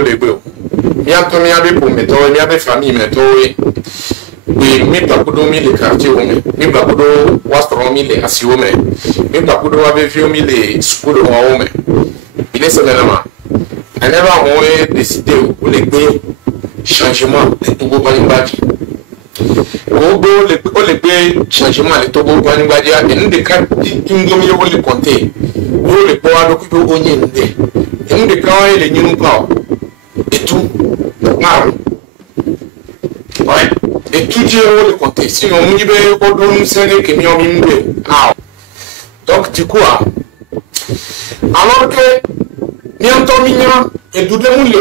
au lébé. Bientôt, il y a des pour mes il y a des familles, mais oui, mi bakudo mi le quartier ome, mi bakudo wastro mi le asi ome, mi bakudo abevi mi le school ome. Il est seulement. On a décidé de les changement de Togo Banibadi. Le changement de Togo Banibadi a une des quatre ingomi au le compter. Où le poids d'occuper au Niende. Et nous de quand les Ninuka. Et tout. Ouais. Et tout Dieu le compter. Sinon, on y va au don séné que nous mimbe. Donc, du coup, alors que bientôt mignon et tout le monde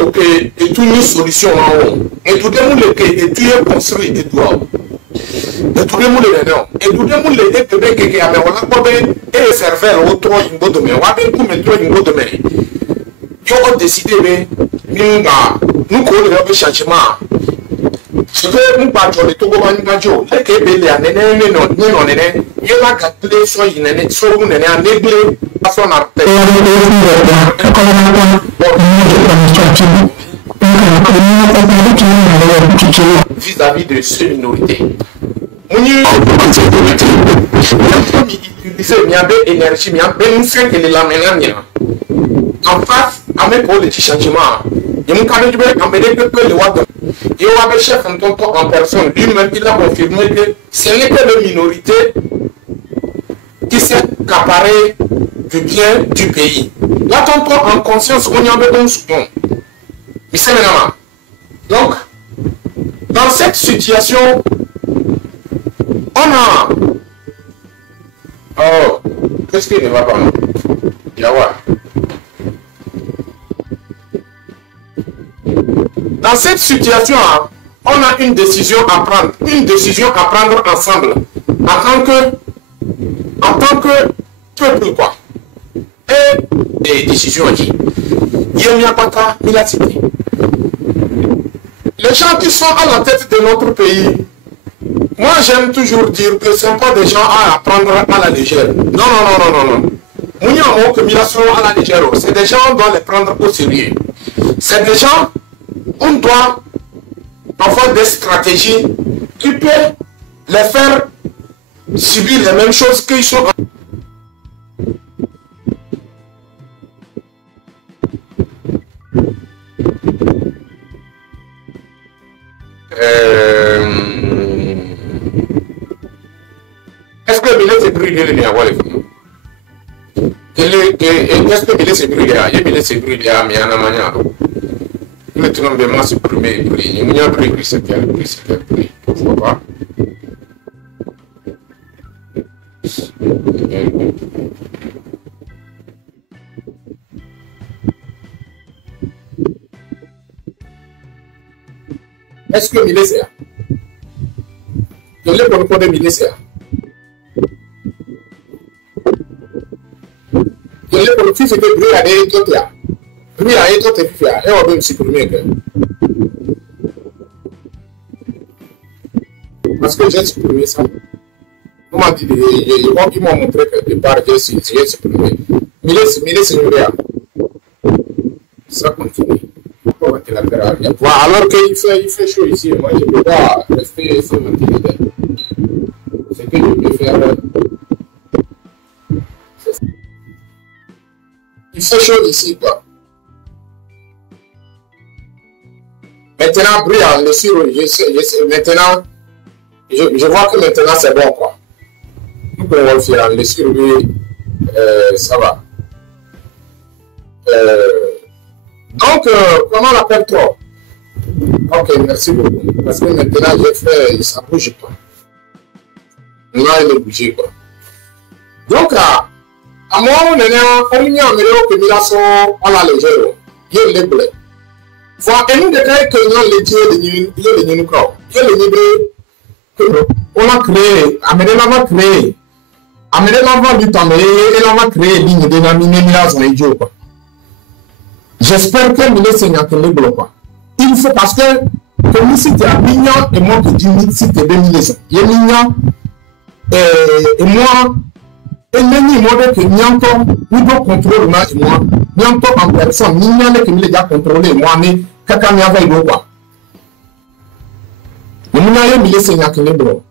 et tout une solution en haut et tout le monde et tout est construit et tout et tout le monde est non et tout le monde est que bien que a on a pas et serveur au trois une bonne demain on a bien comme trois une bonne demain yo on décidé mais nous connaissons le changement ce que nous parlons de Togo Banibadjo les que belé à néné non néné il va gâter soit il néné soit on néné à néglé à son arte vis-à-vis de ces minorités. On y utiliser énergie, en face, avec le changement. Il y a un chef en personne, lui-même, il a confirmé que ce n'est que la minorité qui s'est accaparée du bien du pays. Là, tonton, en conscience, on y a besoin de soutien. Mais c'est maintenant. Donc, dans cette situation, on a... Oh, qu'est-ce qui ne va pas? Il va voir. Dans cette situation, on a une décision à prendre. Une décision à prendre ensemble. En tant que peuple, quoi. Et des décisions dit. Yemiapata, Milatiti. Les gens qui sont à la tête de notre pays, moi j'aime toujours dire que ce ne sont pas des gens à prendre à la légère. Non. Nous que Milatiti à la légère. C'est des gens on doit les prendre au sérieux. C'est des gens, on doit avoir des stratégies qui peuvent les faire subir les mêmes choses qu'ils sont. Est-ce que Millet s'est brûlé le mien? Est-ce que Millet s'est brûlé? Millet s'est brûlé à Mianamania. Il est tombé moi supprimé. Il y a brûlé, c'est bien brûlé. Pourquoi pas? Est-ce que Millet c'est? Je l'ai pour le Millet c'est. Je l'ai pour le fils de bruit à des autres là. Bruit à des autres filles, et on va me supprimer. Parce que j'ai supprimé ça. On m'a dit, ils m'ont montré que de part, j'ai supprimé. Millet c'est une réa. Ça continue. Alors qu'il fait chaud ici, moi je ne peux pas rester sur mon téléphone. Ce que je peux faire, il fait chaud ici, quoi. Maintenant, brillant, le sirop, maintenant, je vois que maintenant c'est bon, quoi. Nous pouvons le faire, le sirop, ça va. Donc, comment on appelle toi? Ok, merci beaucoup. Parce que maintenant, j'ai fait, ça ne bouge pas. Là, il est bougé, quoi. Donc, à moi, on est en ligne en milieu que nous sommes à la légère. Il y a les blés. Voilà, et nous, depuis que nous avons les dieux de Ninuka, il y a les niveaux qu'on a créé, amené l'avant créé. Amené l'avant du temps, et l'avant créé, ligne dénominée, nous avons les dieux, quoi. J'espère que nous sommes en train de bloquer. Il faut parce que comme si tu es mignon et moi qui dis si tu es mignon. Il est mignon et moi Et même moi que Nianto, nous devons contrôler moi, Nianto en personne, ni Nianto qui me l'a contrôlé, moi, mais Kaka n'y avait quoi. Nous n'avons pas laissé Nianto.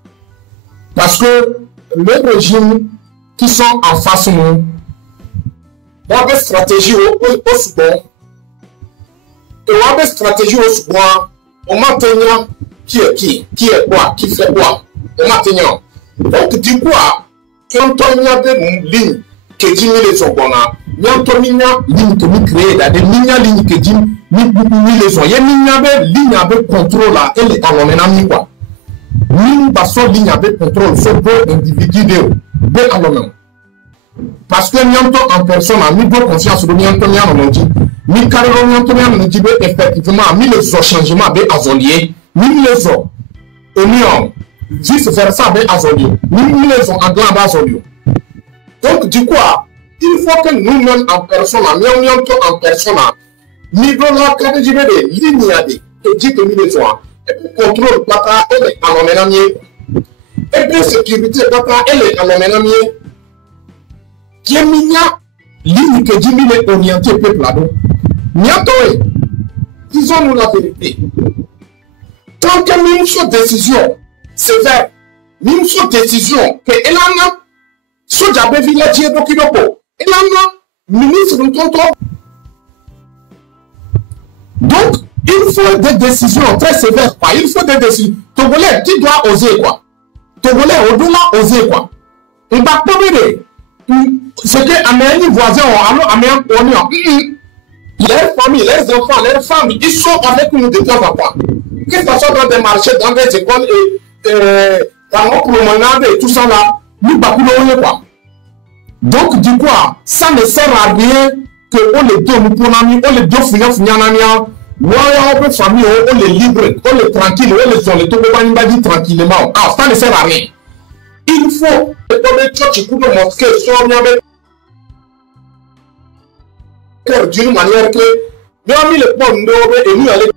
Parce que le régime qui sont en face de nous, on a une stratégie au second. Et on a une stratégie au second. On maintient qui est quoi, qui fait quoi. On maintient. Donc, du coup, quand on a des lignes que dit les ont, il y a une ligne que nous créons, des lignes que dit les ont. Il y a une ligne avec contrôle, elle est en l'emmènant quoi. Ligne parce que ligne avec contrôle, c'est deux individus de l'emmènant. Parce que nous en personne, nous avons confiance dans nous, nous carrément nous dit effectivement, nous les changements avec azolier, nous les ont. Et nous vice versa avec azolier, nous les ont en blanc azolier. Donc, du coup, il faut que nous-mêmes en personne, nous en personne, nous devons la catégorie de lignes et dit que nous les avons. Et puis, contrôle, papa, elle est en l'emmènant. Et puis, sécurité, papa, elle est en l'emmènant. Qui est mignon, ligne que dit qu'il est orienté au peuple là-dedans. Niatoé, disons-nous la vérité. Tant que nous sommes décision sévère, nous sommes décision que Elana, Sojabe village et Dokidoko, Elana, ministre de contrôle. Donc, il faut des décisions très sévères. Quoi. Il faut des décisions. Togolais, tu dois oser quoi. Togolais, au-delà, oser quoi. Il va pas m'aider. C'est que Amélie voisins ont Amélie leurs familles, leurs enfants, leurs femmes, ils sont avec nous de temps en temps. Que ce soit dans des marchés, dans des écoles et dans nos promenades et tout ça là, nous bacoulons quoi. Donc du coup, ça ne sert à rien que on les donne pour l'ami, on les donne finalement. On peut famille, on les libre, on les tranquille, on les zonne, on les tranquillement. Ah, ça ne sert à rien. Il faut que mosquée d'une manière que nous avons mis le point et nous allons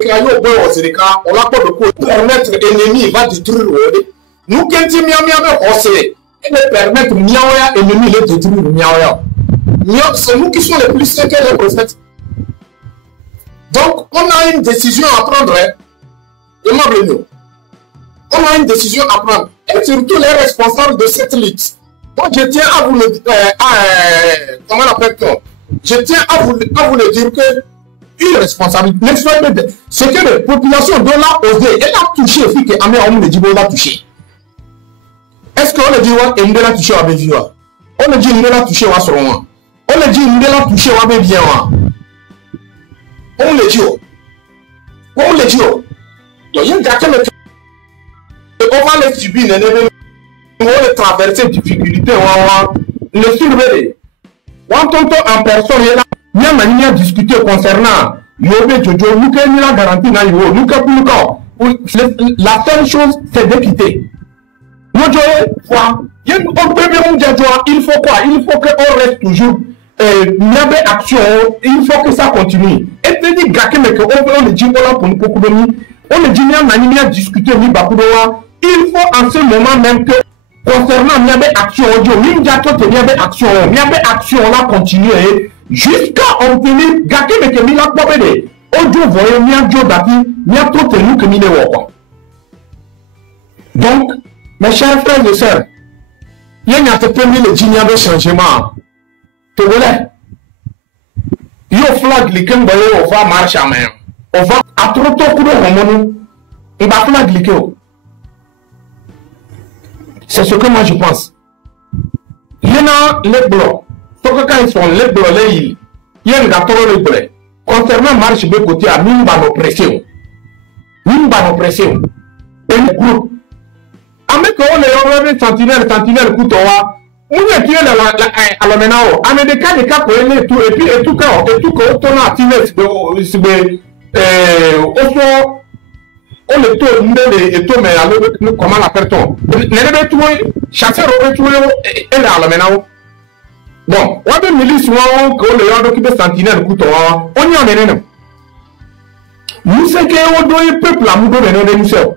on n'a pas de quoi permettre l'ennemi va détruire nous quand il et permettre miaoya ennemi de détruire miaoya. C'est nous qui sommes les plus sécures les prophètes. Donc on a une décision à prendre. Aimable-nous. On a une décision à prendre. Et surtout les responsables de cette lutte. Donc je tiens à vous le dire, comment l'appelle-t-on? Je tiens à vous le dire que une responsabilité. Ce que la population de là osé, elle a touché, et que Amé on le dit, on l'a touché. Est-ce qu'on le dit, on l'a touché à Bévioua? On le dit, on l'a touché à Soron. On le dit, on l'a touché à Bévioua. On le dit, on le dit. Donc il y a un gars qui on va les subir, on va les traverser difficultés, on va les surveiller. Quand on est en personne, il y a une manière de discuter concernant Yobé Jojo, nous avons la garantie dans Yobo, nous avons la seule chose, c'est de quitter. Nous avons il faut quoi? Il faut qu'on reste toujours. Il y a action, il faut que ça continue. Et tu dis, on le dit, on le dit, on a discuté, il faut en ce moment même que concernant il y avait action audio, il y avait action, on a continué jusqu'à obtenir gâté mais que il a pas aidé. Audio voyez bien Joe Dati, il y a tout tenu que il est. Donc, mes chers frères et sœurs, il y a un premier le digne de changement. Togolais, il y a flag liqué, on va marcher à main. On va à trop tôt pour le il va flag liqué. C'est ce que moi je pense. Il y a les blocs. Quand ils sont les blocs, il y a un gâteau de blé. Concernant marche de côté à Mimba nos pressions. Mimba nos pressions. Et le groupe. Avec on est sentinelle couteau. On est tué à la ménao. En des cas, et tout cas, on a tiré on le tourne et tout, mais comment l'appelle-t-on? Les tout, chasseur aurait tué et à la ménao. Bon, on a une milice, on a occupé sentinelle couteau, on y en est non. Nous, c'est qu'on doit le peuple à nous donner nous sommes.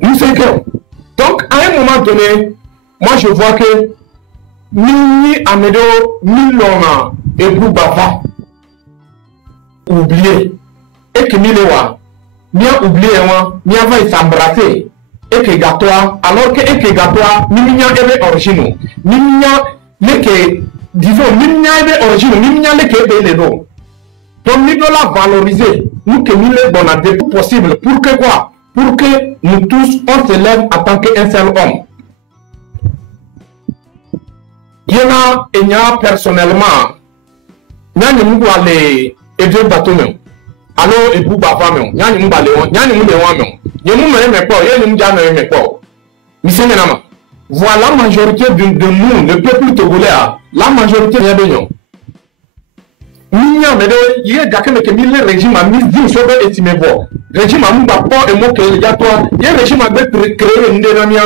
Nous c'est que. Donc, à un moment donné, moi je vois que Mini Amedo, Milona et Boubaba oublié. Et que Milewa, Mia oublié, Mia va s'embrasser. Et que Gatoa, alors que et que Gatoa, Mimia est original. Mimia, disons, Mimia est original, Mimia est les dos. Donc, nous devons valoriser, nous que nous les donnons des possible. Pour que quoi? Pour que nous tous, on se lève en tant qu'un seul homme. Il y en a personnellement, nous allons aller aider le bateau. Alors, et vous, papa, nous allons aller voilà la majorité de nous, le peuple togolais, la majorité de nous. Il y a des régimes à mis d'une seule estimée. Régime à Mouba et moi que il y a régime à créer une dynamique.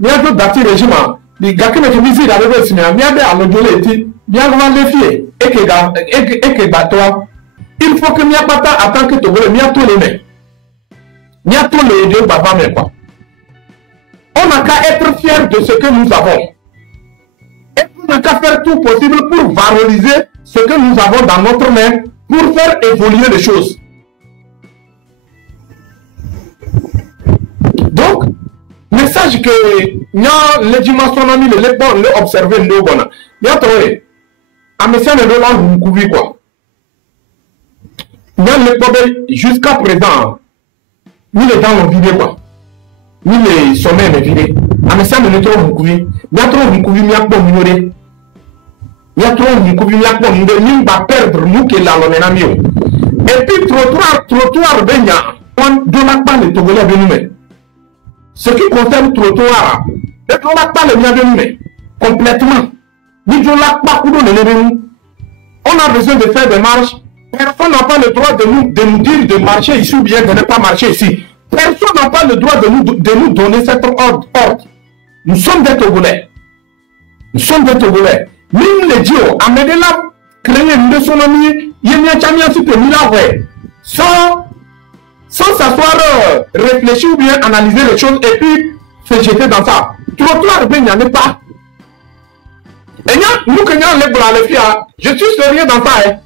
Il y a d'autres régimes. Les gars qui me disent qu'il y a des régimes, il y a des allodolétis, bien avant les filles, et que toi. Il faut que il n'y a pas en tant que Togolais, il y a tous les mains. Il y a tous les deux baba mais quoi. On n'a qu'à être fiers de ce que nous avons. Et on n'a qu'à faire tout possible pour valoriser ce que nous avons dans notre main pour faire évoluer les choses. Donc, message que nous les dimensions les bons les observer nous bon. Il y a trouvé. Un message de là vous couvrir quoi. Nous les jusqu'à présent, nous les dans vidéo quoi. Nous les sommets mais vidéo. Un message de notre vous couvrir. Il y a trop vous couvrir il y a pas ignorer. Il y a trop vous couvrir il y a pas nous va perdre nous que là on mieux. Et puis trottoir benya on donne pas les Togolais de nous. Ce qui concerne trottoir, ne donne pas le bien de nous complètement. Nous donne pas pour nous. On a besoin de faire des marches. Personne n'a pas le droit de nous dire de marcher ici ou bien de ne pas marcher ici. Personne n'a pas le droit de nous donner cet ordre. Nous sommes des Togolais. Nous sommes des Togolais. Même les dieux, Amédéla, créer une de son ami, il y a un peu sans s'asseoir, réfléchir ou bien analyser les choses et puis se jeter dans ça. Trottoir, il n'y en a pas. Et nous, que les filles, je suis sérieux dans ça.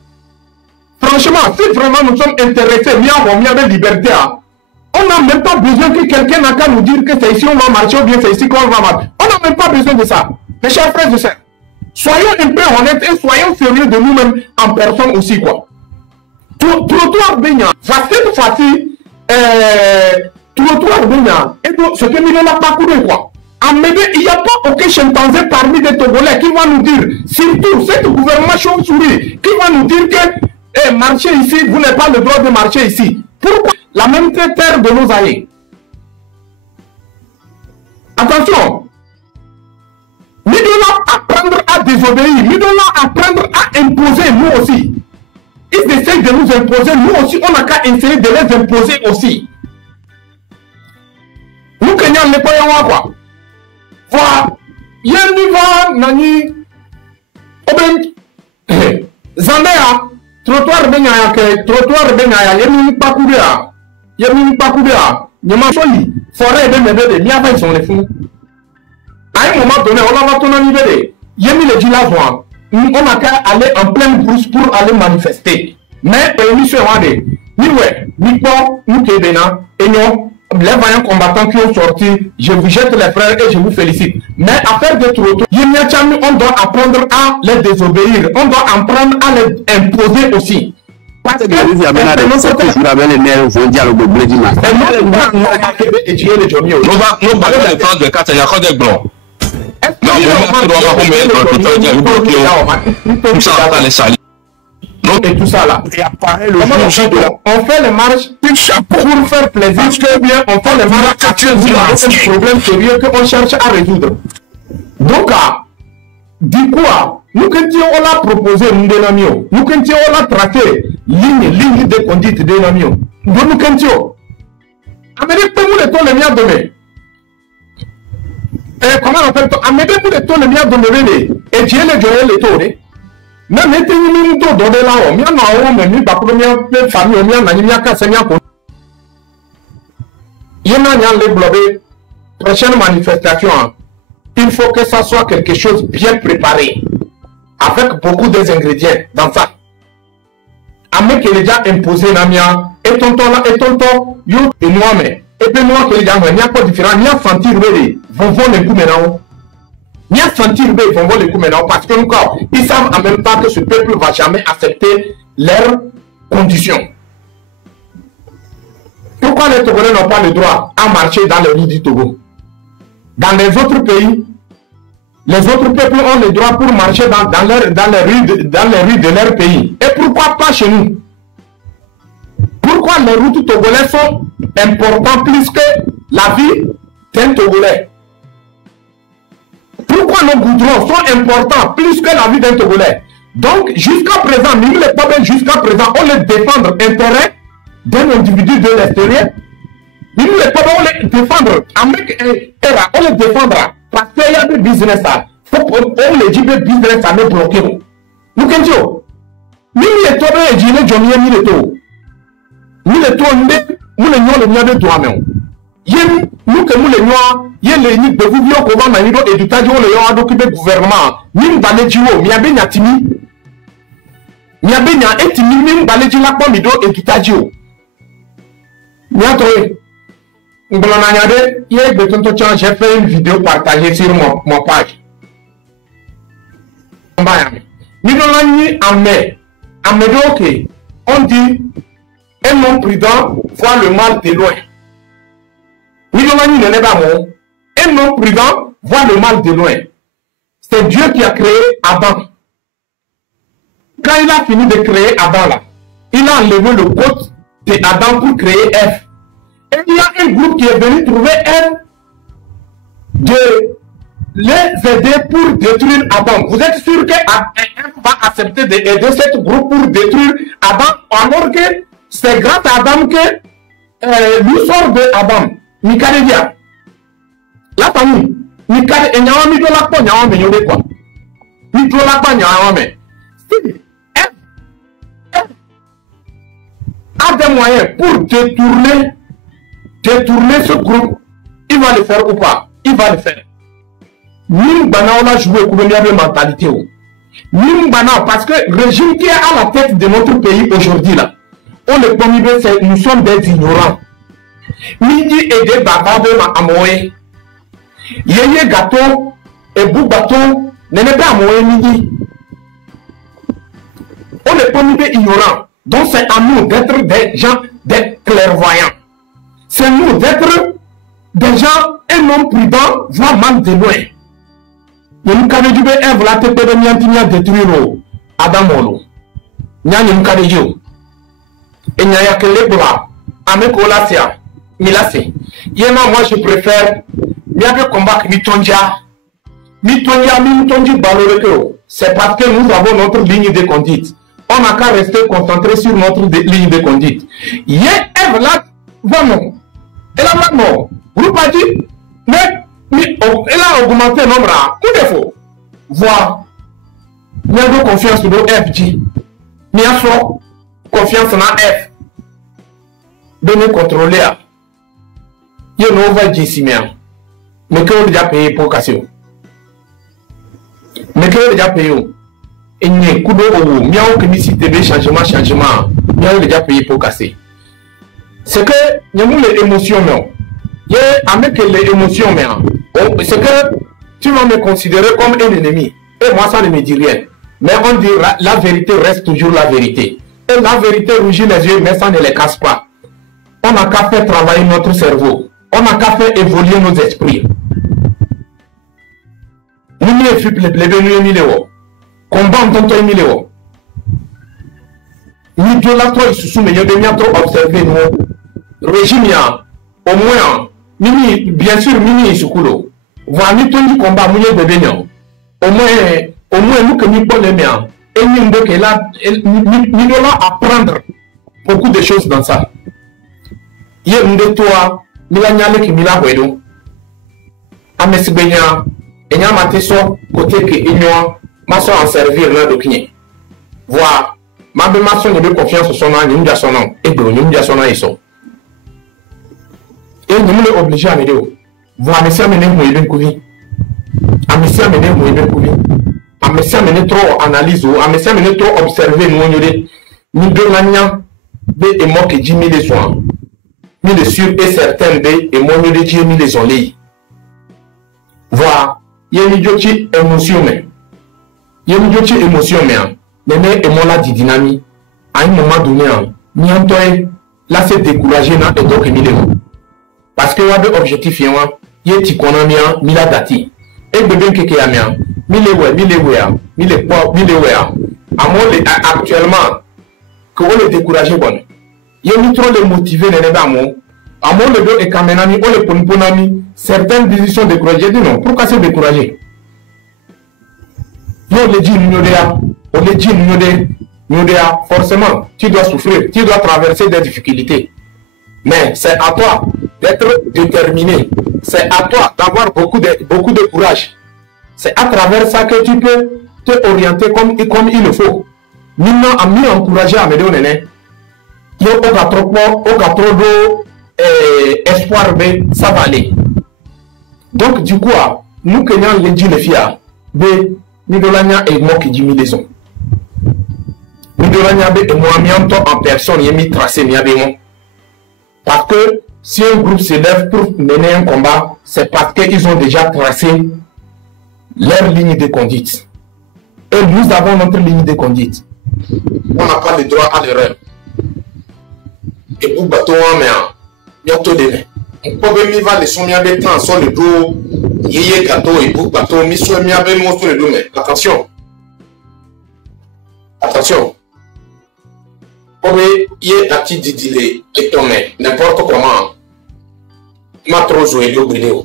Franchement, si vraiment nous sommes intéressés, il y a de liberté. On n'a même pas besoin que quelqu'un n'a qu'à nous dire que c'est ici on va marcher ou bien c'est ici qu'on va marcher. On n'a même pas besoin de ça. Mes chers frères et sœurs, soyons un peu honnêtes et soyons sérieux de nous-mêmes en personne aussi, quoi. Trottoir Benya, cette fois-ci, trottoir Benya, ce que nous n'avons pas couru, quoi. Il n'y a pas aucun chimpanzé parmi les Togolais qui va nous dire, surtout ce gouvernement chauve-souris, qui va nous dire que marcher ici, vous n'avez pas le droit de marcher ici. Pourquoi? La même terre de nos aïeux. Attention, nous devons apprendre à désobéir, nous devons apprendre à imposer nous aussi. Ils essayent de nous imposer, nous aussi, on n'a qu'à essayer de les imposer aussi. Nous, Kenyans, les paysans, quoi. Voilà. Il y a un niveau, Nani, Zambéa, trottoir Benyaya, trottoir Benyaya, il y a une pakoudia, il y a une pakoudia, il y a une choli, forêt de Médé, il y a 20 sont les fous. À un moment donné, on va tourner niveau, il y a mis les villageois. On n'a qu'à aller en pleine brousse pour aller manifester. Mais, l'émission est nous Kébéna, et nous, les vaillants combattants qui ont sorti, je vous jette les frères et je vous félicite. Mais à faire de trottoirs, on doit apprendre à les désobéir, on doit apprendre à les imposer aussi. Parce que et tout ça là. Et apparaît le on fait les marches pour faire plaisir, ou bien on fait les marches parce un problème sérieux qu'on cherche à résoudre. Donc, du coup, nous quand on l'a proposé, nous quand on l'a tracé, ligne de conduite de Namio. Nous quand on Amérique pour le temps le mien donné. Comment on appelle ça? Amérique pour le temps le mien donné. Et Dieu le Joël le tourné. Même si nous sommes dans la haut, nous avons même pas première famille, nous avons qu'à s'aimer. Il y a les blobés, prochaine manifestation, il faut que ça soit quelque chose bien préparé, avec beaucoup d'ingrédients dans ça. Avec que les gens imposés, et tonton là, et tonton, yo, et moi, mais, et puis moi, que les gens, il n'y a pas de différence, il y a sentir, vont voir les coups maintenant. Il y a sentir, ils vont voir les coups maintenant, parce que encore, ils savent en même temps que ce peuple ne va jamais accepter leurs conditions. Pourquoi les Togolais n'ont pas le droit à marcher dans les rues du Togo? Dans les autres pays, les autres peuples ont le droit pour marcher dans les rues de leur pays. Et pourquoi pas chez nous? Pourquoi les routes togolais sont importantes plus que la vie d'un Togolais? Pourquoi nos goudrons sont importants plus que la vie d'un Togolais? Donc, jusqu'à présent, nous les peuples, jusqu'à présent, on les défendre intérêt d'un individu de l'extérieur. Nous les peuples, on les défendre avec on les défendra. Parce qu'il y a des business là. On les dit que business ça ne bloque pas. Nous qu'est-ce que nous les peuples, et dit les jomies, nous les peuples. Nous les peuples, nous les noirs de droit même. Nous que nous les noirs, il y a les nids de vous dire qu'on va manier et du tas de on les occuper gouvernement. Nous balais du haut, mais bien timi. Nous bien timi, nous balais du lac mido et du tas de haut. Nous j'ai fait une vidéo partagée sur mon page. Nous en mai, on dit un homme prudent voit le mal de loin. Un homme prudent voit le mal de loin. C'est Dieu qui a créé Adam. Quand il a fini de créer Adam là, il a enlevé le côte de Adam pour créer Ève. Et il y a un groupe qui est venu trouver Ève de les aider pour détruire Adam. Vous êtes sûr que Ève va accepter d'aider ce groupe pour détruire Adam, alors que c'est grâce à Adam que l'histoire de Adam, Mikaredia, la famille, Mikare, et Nyawami de la Pon, Nyawami, Nyawami, quoi. Mito la Pon, Nyawami. Si, Ève a des moyens pour détourner ce groupe, il va le faire ou pas? Il va le faire. Nous, on a joué comme une mentalité. Nous, parce que le régime qui est à la tête de notre pays aujourd'hui, là, on le premier, c'est nous sommes des ignorants. Midi et des babades à Moé. Yéyé gâteau et bout bâton n'est pas à Moé midi. On est premier ignorants. Donc c'est à nous d'être des gens, des clairvoyants. C'est nous d'être des gens, un homme prudent, voire mal de loin. Nous avons dit que nous avons détruire Adam. Nous avons dit et il n'y a que les bras. Avec Olasia, Milasi. Moi je préfère. Il y a que combattre Mitonja. C'est parce que nous avons notre ligne de conduite. On n'a qu'à rester concentré sur notre ligne de conduite. Il y a Ève là, vraiment. Elle a vraiment. Vous pas dit, mais elle a augmenté le nombre à coup de faux. Voir. Il y a de confiance dans Ève. Il y a confiance dans Ève. De nous contrôler. Il y a un nouveau dissimien. Mais que vous déjà payé pour casser. Mais que vous déjà payé. Et il y a un coup de haut. Il y a un peu changement. Il y a déjà payé pour casser. C'est que il y a les émotions. Il y a avec les émotions. C'est que tu vas me considérer comme un ennemi. Et moi, ça ne me dit rien. Mais on dit la vérité reste toujours la vérité. Et la vérité rougit les yeux, mais ça ne les casse pas. On n'a qu'à faire travailler notre cerveau. On n'a qu'à faire évoluer nos esprits. Nous ne sommes plus les millions. Combat en tant que millions. Nous devons la toi, nous devons observer nos régimes. Au moins, bien sûr, mini sukulo. Voilà, nous devons combat, nous devons au moins, nous que nous pouvons les miens. Et nous devons apprendre beaucoup de choses dans ça. Il y a une de toi. Milanyale qui mila wedo amesi benya enya mateso côté que igno maso en servir là dokinye voir ma be maso ne be confiance son nom nyumja son nom et do nyumja son nom iso et nous sommes obligés à m'aider. Vous avez amené mon Kouvi. Amené amené mon Kouvi. Amené trop analyse, amené trop observer nous deux manières de moi qui dit les soins. Mis les sûrs et certains de et moi de dire mis les onlés. Voilà, il y a une émotion mais. Il y a une émotion mais et moi la dynamique à un moment donné ni en toi là c'est découragé na et donc mis les parce que y a objectif y a ti konami mi la dati et bébé keke ya mien mi les actuellement que on le décourager bon y a mis trop les motiver les bamo à mon le dos et kamenami on le ponami certaines décisions découragées dit non pourquoi c'est découragé non le dit on le dit forcément tu dois souffrir tu dois traverser des difficultés mais c'est à toi d'être déterminé c'est à toi d'avoir beaucoup de courage c'est à travers ça que tu peux te orienter comme il le faut maintenant à mieux encourager à me donner il y a trop espoir ça va aller donc du coup nous Kenyans les dit les filles de Nidolania et moi qui dit maison Nidolania et moi en personne y mis tracé parce que si un groupe se lève pour mener un combat c'est parce qu'ils ont déjà tracé leur ligne de conduite et nous avons notre ligne de conduite on n'a pas le droit à l'erreur et pour bateau mais bientôt demain on peut même va les sommiers de temps sur le dos yé gâteau et pour bateau mis sur mi avec moi sur le dos mais attention comme il y a un petit délai et tombé n'importe comment m'a trop joué de vidéo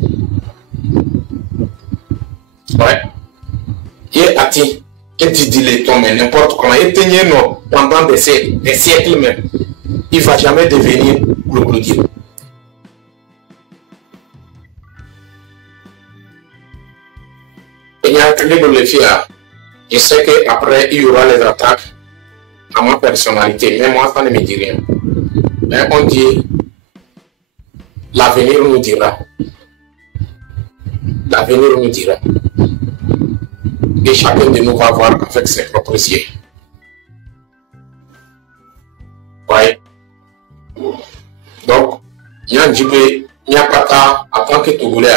ouais il y a un petit délai tombé n'importe comment et tenir non pendant des siècles même il va jamais devenir global. Il y a les filles, je sais qu'après il y aura les attaques à ma personnalité, mais moi ça ne me dit rien. Mais on dit l'avenir nous dira. L'avenir nous dira. Et chacun de nous va voir avec ses propres yeux. Ouais. Donc, il y a un jibé, il y a pas en tant que Togolais.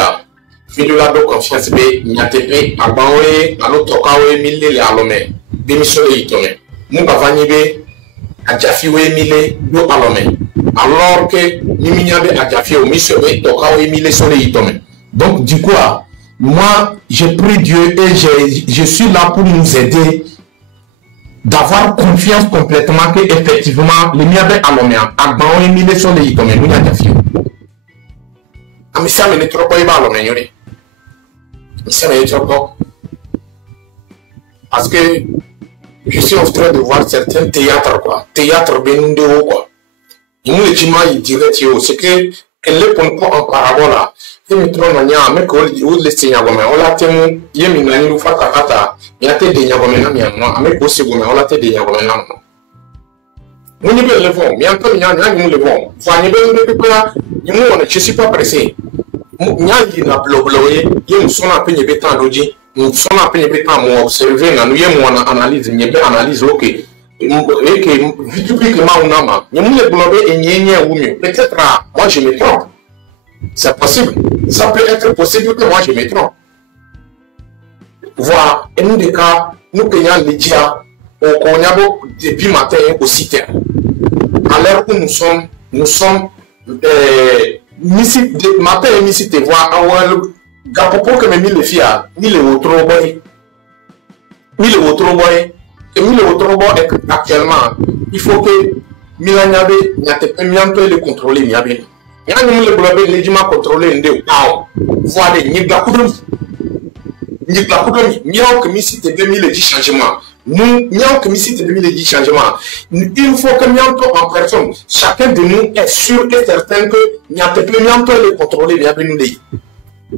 Vidéo de confiance be nyatepe abawe aloto kawe mille le alome démission itome mu bavani be ajafi we mille do alome alors que niminya be ajafi o mission be to kawe mille so le itome donc du coup moi je prie Dieu et je suis là pour nous aider d'avoir confiance complètement que effectivement le mia be alome abawe mille so le itome mu ajafi amisa me trop pas alome yori. Parce que je suis en train de voir certains théâtres, quoi. Théâtre Benundeo, quoi. Il nous dit, direct, c'est que les points en parabole, il me trompe, mais que les Seigneurs, on l'a tenu, il y a une nous fait kata, il y a des Yagomena, mais aussi, on l'a tenu des Yagomena. Nous n'y le vent, mais un peu, il y a nous le vent. Voyez bien, je ne suis pas pressé. Nyali na blobloye yem sona penye beta doji sona penye beta mo observer na yem wana analyse nyebe analyse OK et publiquement unama nyem le blobe enyenye wumi peut-être moi je me trompe c'est possible ça peut être possible que moi je me trompe voilà et nous des cas nous Kenyans les dia on konyabo depuis matin au site à l'heure où nous sommes Misi de matin et misi te voir awal gapopo que me mille filles mille autres boy et mille autres boy actuellement il faut que milanyabe nyatepe mianto le contrôler nyabe yani mille blobe le dima contrôler ndé wow voilà ni gakudo miao que misi te 2010 changement nous miao que misi te 2010 changement il faut que mianto en personne chacun de nous est sûr et certain que nyatepe mianto le contrôler bien nous les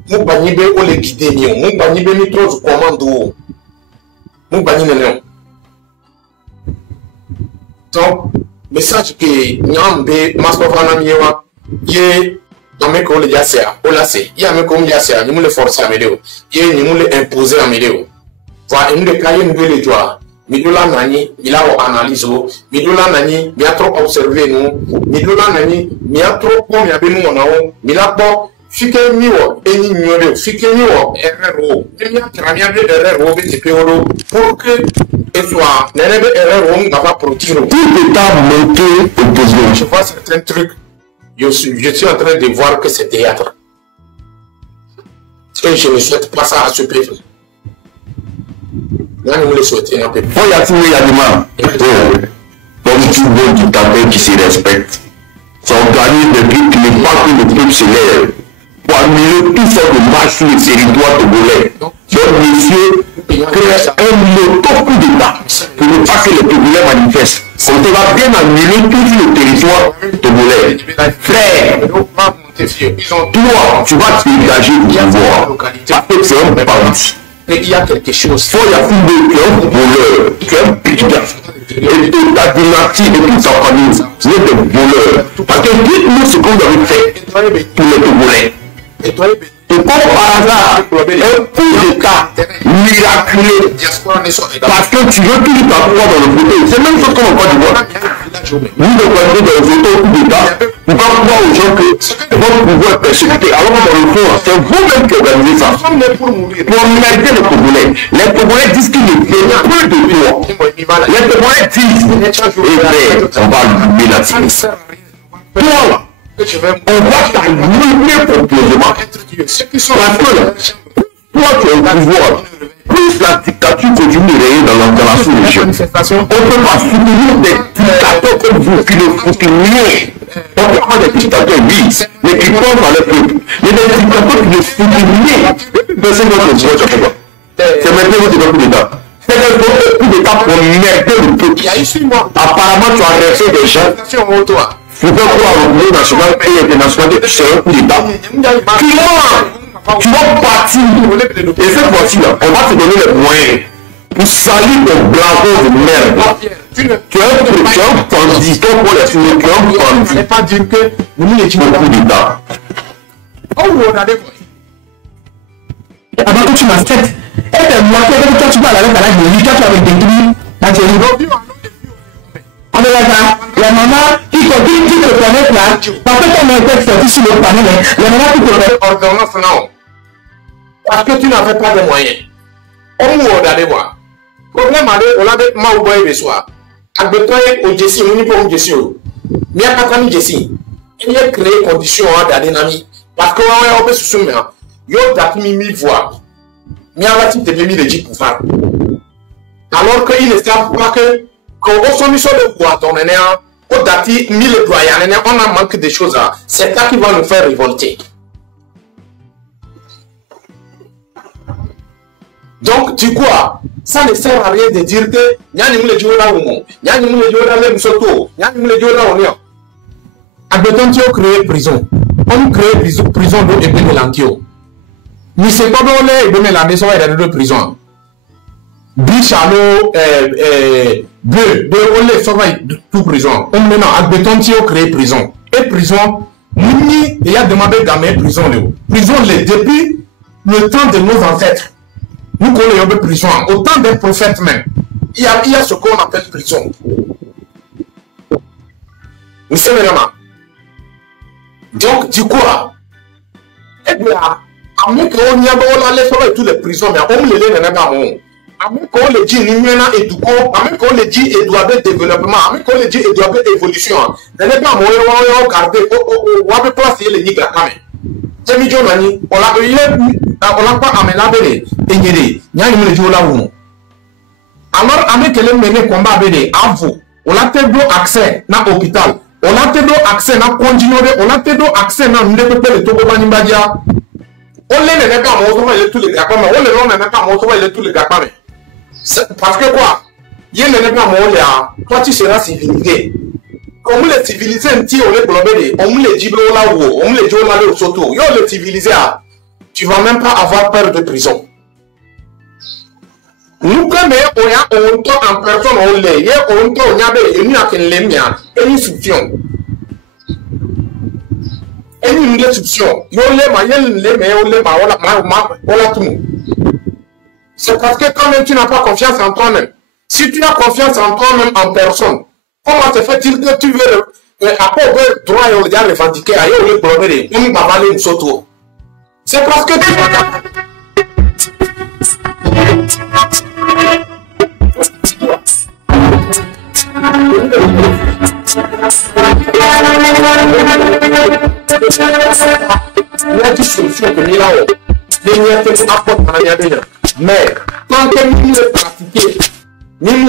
nous banibe ou les guider mieux nous banibe ni trop commando nous banibe non donc message que nyambe masofana miwa ye mais qu'on les a c'est à il y a même comme il y a c'est nous les forcer à médéo il y a nous les imposer à médéo voilà nous les cahiers nous les joie Midola nani il a analysé Midola nani il a trop observé nous Midola nani il a trop bon il a bien nous on il a bon fike miwo eni miode fike miwo erreur il y a travaillé erreur pour que et soit n'élève erreur on va pas produire tout le temps monter au besoin. Je vois certains trucs je suis en train de voir que c'est théâtre et je ne souhaite pas ça à ce peuple. Là, nous le souhaitons un peu. Il y a tout le monde comme tout bon dictateur qui se respecte. Ça organise des trucs qui ne pas que le peuple se lève. Pour annuler tout ça de marche sur le territoire togolais. Donc, monsieur, crée un moto-coup d'État pour ne pas que les Togolais manifestent. On te va bien annuler tout sur le territoire togolais. Frère, toi, tu vas te dégager du pouvoir. Parce que c'est un bandit. Il y a quelque chose. Tu es un voleur, tu es un brigand. Et toute ta dynastie et toute ta famille, vous êtes des voleurs. Parce que dites-nous ce qu'on avait fait pour les Togolais. Et comme par hasard, un coup d'État miraculeux. Parce que tu veux tout ta pouvoir dans le fauteuil. C'est même chose comme en Côte d'Ivoire. Nous, le Côte dans le fauteuil, coup d'État, on va pouvoir aux gens que votre pouvoir est persécuté. Alors que dans le fond, c'est vous-même qui organisez ça. Pour mériter les Togolais. Les Togolais disent qu'ils ne veulent plus de toi. Les Togolais disent, eh bien, on va allumer la télé. Toi, on va t'allumer proprement. Parce que toi, tu es au pouvoir. Plus la dictature continue de régner dans la sous-région. On ne peut pas soutenir des dictateurs comme vous qui ne soutiennent. On peut avoir des dictateurs, oui, mais qui pensent à leur peuple. Il y a des dictateurs qui ne soutiennent. Personne ne peut se voir. C'est maintenant que tu dois coup d'État. C'est un coup d'État pour merder le peuple. Apparemment, tu as arrêté des gens. Tu peux croire au niveau national et international que c'est un coup d'État. Tu vas partir. Et cette fois-ci, on va te donner les moyens pour salir ton blason de merde. Tu es un bandit. Ton pour les soumis, tu es un bandit. Ne pas dire que nous les Au coup d'État. Oh, regardez. Avant que tu m'acceptes, et moi, quand tu vas à la lettre à la vie, toi tu avais des grilles, la télé. On est là, la maman qui te connaît là, parce que ton était sorti sur le panel, la maman qui te connaît. Ordonnance non. Parce que tu n'avais pas de moyens. On vous regardez voir. Problème on a des mauvais boys de soi. Avec au Jessie, on n'y peut pas Jessie. Mais à pas de Jessie. Il y a créé conditions à la dynamique. Parce que on peut se soumettre. Yo date mi voix. Mais à la type de mis de Jeep pour faire. Alors qu'ils ne savent pas que quand on s'en sur le bois, on est au date mille doyens, on a manqué de choses. C'est ça qui va nous faire révolter. Donc, du coup, ça ne sert à rien de dire que Yannick le Dieu là où Yannick le Dieu là où Soto, Yannick le Dieu là où on Admettons tu as créé prison. On crée prison de Ebene Lankio. Mais c'est pas dans les Ebene Lankio, ça va être de prison. Bichalo, deux, on les sauve tout prison. On maintenant, admettons tu as créé prison. Et prison, il y a demandé d'amener prison. Prison, depuis le temps de nos ancêtres. Nous connaissons la prison, autant des prophètes même. Il y a ce qu'on appelle prison. Vous savez vraiment. Donc, du coup, eh bien, à moins qu'on y a tous les prisons, mais on les lève pas. À moins qu'on les dit, nous y a éduqué, à moins qu'on les dit, éduqué développement, à moins qu'on les dit, éduqué évolution. Nous n'avons pas moyen de regarder, on va placer les niggas quand même. C'est mis on l'a pas amené et il y a une journée là où alors avec les mené combat avec vous on a tenu accès dans l'hôpital on a tenu accès dans continuer on a tenu accès dans le Togo Banimbadia on les n'est pas montré les tous les gars on les n'est pas montré les tous les gars parce que quoi il n'est pas montré toi tu seras civilisé. On les civilisé un petit on les globé on les dit là où on les dit là au soto yo les civilisé tu vas même pas avoir peur de prison. Nous comme on a en personne on les y on y a des et nous a qu'un les mien et nous soucions. Et une déception. C'est parce que quand même tu n'as pas confiance en toi-même. Si tu as confiance en toi-même en personne, comment se fait-il que tu veux après droit et regard revendiquer ailleurs le problème on va aller nous autres. C'est parce que tu il y a des solutions que nous avons. Mais tant que nous les pratiquons, nous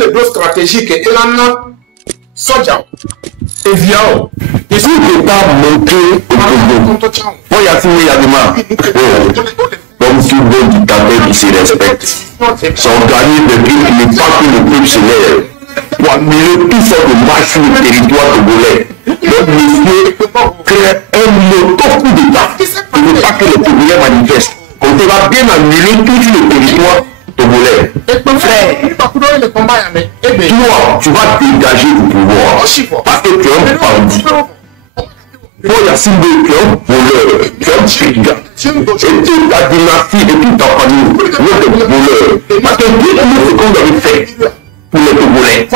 les deux stratégiques, et là, soja. Évidemment. Et si je t'ai montré au Togo, moi, il y a fini, il y a des mains. Comme tout bon dictateur qui se respecte, s'organise de ville qui n'est pas que le peuple se lève. Pour amener tout ça de marche sur le territoire togolais. Donc, monsieur crée un coup d'État pour ne pas que les Togolais manifestent. On te va bien annuler tout sur le territoire togolais. Frère, toi, tu vas dégager du pouvoir parce que tu es un bandit. Toi, Yassine Bey, tu es un voleur, tu es un brigand. Et toute ta dynastie et toute ta famille, vous êtes des voleurs. Parce que dites-nous ce qu'on avait fait pour les Togolais. Et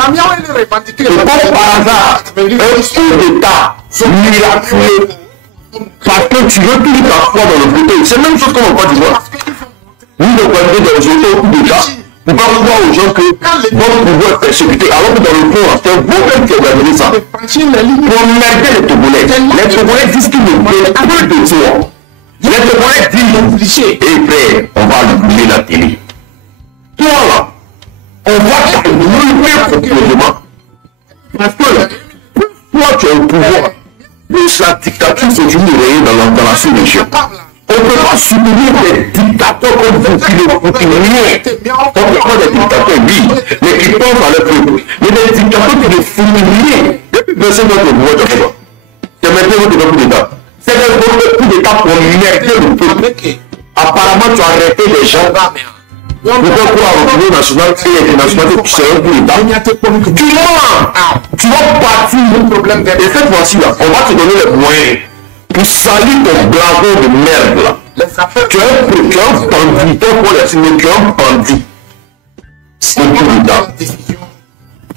comme par hasard, un coup d'État miraculeux. Parce que tu veux tout ta foi dans le côté. C'est la même chose qu'on va pas dire. Nous ne pouvons pas dans le coup d'État. Pour pas voir aux gens que votre pouvoir est persécuté. Alors que dans le fond, c'est vous-même qui organisez ça. Pour merder les Togolais. Les Togolais disent qu'ils ne veulent plus de toi. Les Togolais disent, et frère, on va allumer la télé. Toi là, on va t'allumer complètement. Parce que là, toi tu es au pouvoir. Plus la dictature se joue dans la sous-région. On ne peut pas soutenir des dictateurs comme vous qui ne foutent rien. On peut avoir des dictateurs, oui, mais qui pensent à leur peuple. Mais des dictateurs qui ne foutent rien. Depuis que c'est notre pouvoir de faire. C'est maintenant votre coup d'État. C'est votre coup d'État pour merder le peuple. Apparemment, tu as arrêté les gens. Vous pouvez croire au niveau national et international que c'est un coup d'État. Tu vas partir du problème. Et cette fois-ci, là, on va te donner les moyens pour salir ton blason de merde là. Tu es un bandit, ton pour les signer, tu es un bandit. C'est un coup d'État.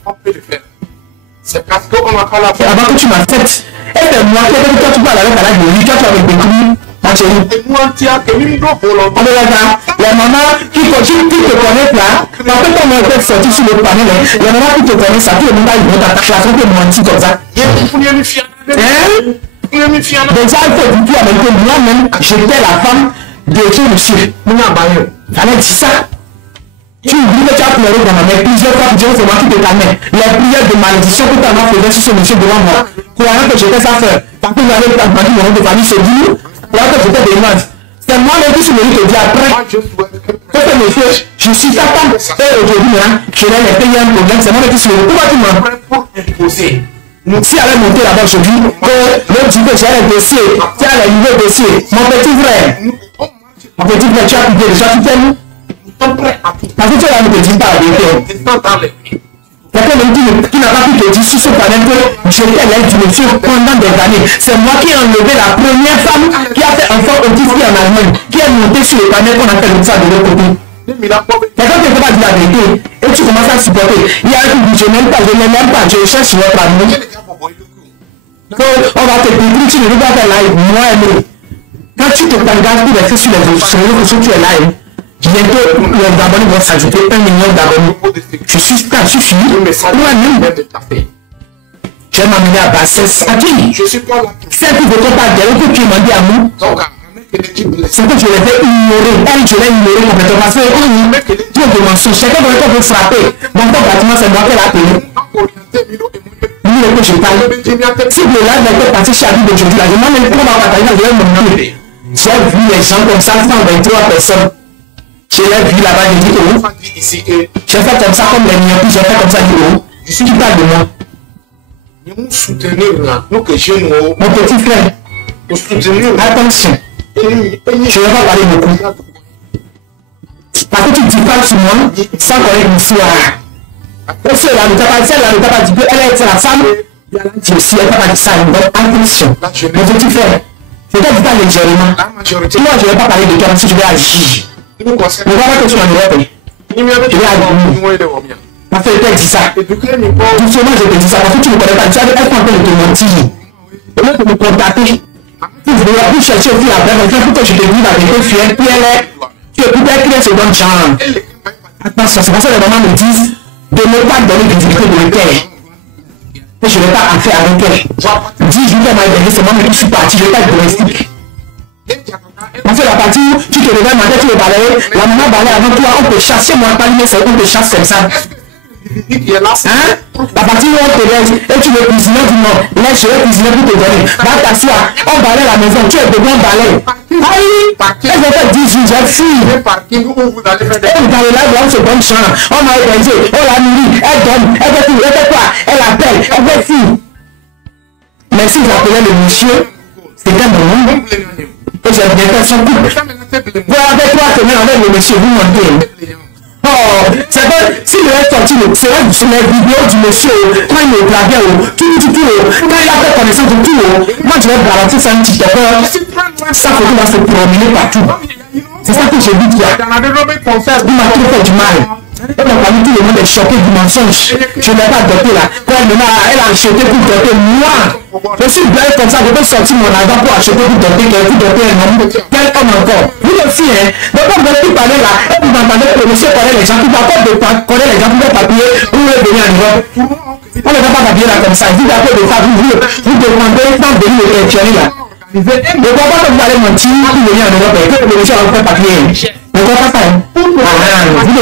On peut le faire. C'est parce qu'on n'a pas la Et avant que tu m'acceptes, est-ce que moi, quand tu parles avec la de lui, quand tu as avec des coups, ma chérie. Et moi, tu as que l'une d'eau pour l'autre. La maman qui te connaît là, parce que quand on est sorti sur le panel, la maman qui te connaît ça, tout le monde a une attaque, la façon que mentir comme ça. Il faut lui fier. Déjà, il faut dire avec moi-même, j'étais la femme de ce monsieur. Fallait dire ça. Tu oublies que tu as pleuré dans ma mère plusieurs fois, Dieu c'est moi qui te calmais. Les prières de malédiction que tu as fait sur ce monsieur devant moi, croyant que j'étais sa soeur. Parce que j'avais pas demandé mon nom de famille, c'est dit, croyant que j'étais des mains. C'est moi-même qui suis venu te dire après. Que ce monsieur, je suis sa femme. Et aujourd'hui, je vais les payer un problème, c'est moi-même qui suis venu. Pourquoi tu m'as imposé? Si elle est montée là-bas aujourd'hui, que l'autre dit que j'ai un dossier, tu as le nouveau dossier, mon petit frère, tu as coupé déjà, tu t'aimes. Parce que tu as me dit pas la vérité. Quelqu'un me dit qui n'a pas pu te dire sur ce panel que j'étais l'aide du monsieur pendant des années. C'est moi qui ai enlevé la première femme qui a fait enfant autiste en Allemagne, qui est montée sur le panel qu'on appelle le ça de l'autre côté. Quelqu'un qui ne peut pas dire la vérité et tu commences à supporter. Il y a un truc, je n'aime pas, je cherche votre amour. On va te détruire, tu ne veux pas faire live, moi aimé. Quand tu te t'engages pour rester sur les réseaux sociaux, tu es live. Bientôt, les abonnés vont s'ajouter 1 million d'abonnés. Je suis stable, je suis fini. Moi-même, je vais m'amener à Bassès. À qui? C'est que votre part derrière que tu m'as dit à nous. C'est que je les ai ignorés. Elle, je l'ai ignoré complètement. Parce que tu es de mensonge. Chacun doit être frappé. Dans ton bâtiment, c'est moi qui l'ai appelé. Lui, que je parle. Si le live n'était passé chez Abid aujourd'hui, là, je m'en ai pas bataillé, je vais me demander. J'ai vu les gens comme ça, 123 personnes. Je l'ai vu là-bas, je dis oh. J'ai fait comme ça comme les miens, puis j'ai fait comme ça, je dis oh. Je suis qui parle de moi. Nous soutenir là, nous que je nous. Mon petit frère. Nous soutenir. Attention. Je ne vais pas parler beaucoup. Parce que tu dis pas sur moi, sans connaître l'histoire. Celle-là ne t'a pas dit qu'elle est la femme Tu aussi, elle va pas dire ça, une bonne attention. Mon petit frère, c'est pas du pas légèrement. Moi, je ne vais pas parler de toi, si je vais agir. On va pas que tu en Europe. Je vais agir. Parce que elle dit ça. Doucement, je te dis ça, parce que tu ne connais pas. Tu savais, elle est en train de te mentir. Au lieu de me contacter, si vous voulez chercher aussi après, pour que je te dise la vérité, tu es PLR, tu es peut-être une seconde chance. Attention, c'est pour ça que les mamans me disent de ne pas donner de visibilité de l'intérêt. Et je n'ai pas affaire avec elle. 10 jours qu'elle m'a donné, c'est moi qui suis parti, je n'ai pas de domestique. Parce que la partie où tu te réveilles, matin, tu veux balayer, la maman balaye avant toi, on peut chasser, moi, pas lui, c'est on te chasse comme ça. Hein? La partie où on te laisse, et tu veux cuisiner du nom, laisse, je vais cuisiner pour te donner. Va t'asseoir, on balaye la maison, tu es devant balaye. Aïe! Elle a fait 10 jours, j'ai fui. Et dans le live, on se donne chance. On m'a hébergé, on l'a nourri, elle donne, elle fait tout, elle fait quoi? Elle appelle, elle fait fille. Mais si j'appelais le monsieur, c'était mon nom. Et j'ai bien fait son couple. Voilà, avec 3 semaines avec le monsieur, vous montez. Oh, c'est vrai, si le reste sorti, c'est vrai, sur les vidéos du monsieur, quand il me blaguait, tout, quand il a fait connaissance de tout, moi je vais garantir ça un petit peu. Sa photo va se promener partout. C'est ça que j'ai dit qu'il y a. Il m'a trop fait du mal. Elle m'a parlé, tout le monde est choqué du mensonge. Je n'ai pas adopté là. Quand elle a acheté pour doter moi. Je suis blague comme ça, je peux sortir mon argent pour acheter pour doter un homme. Quel homme encore? Vous aussi, hein. Donc quand vous allez parler là, et vous m'entendez que le monsieur connaît les gens, qui va pas connaître les gens pour les papiers, pour venir en Europe. On ne va pas papier là comme ça. Vous appelez de ça, vous demandez sans venir le questionner là. Ne crois pas que vous allez mentir pour venir en Europe et que le monsieur va vous faire papier. Ne crois pas ça. Vous le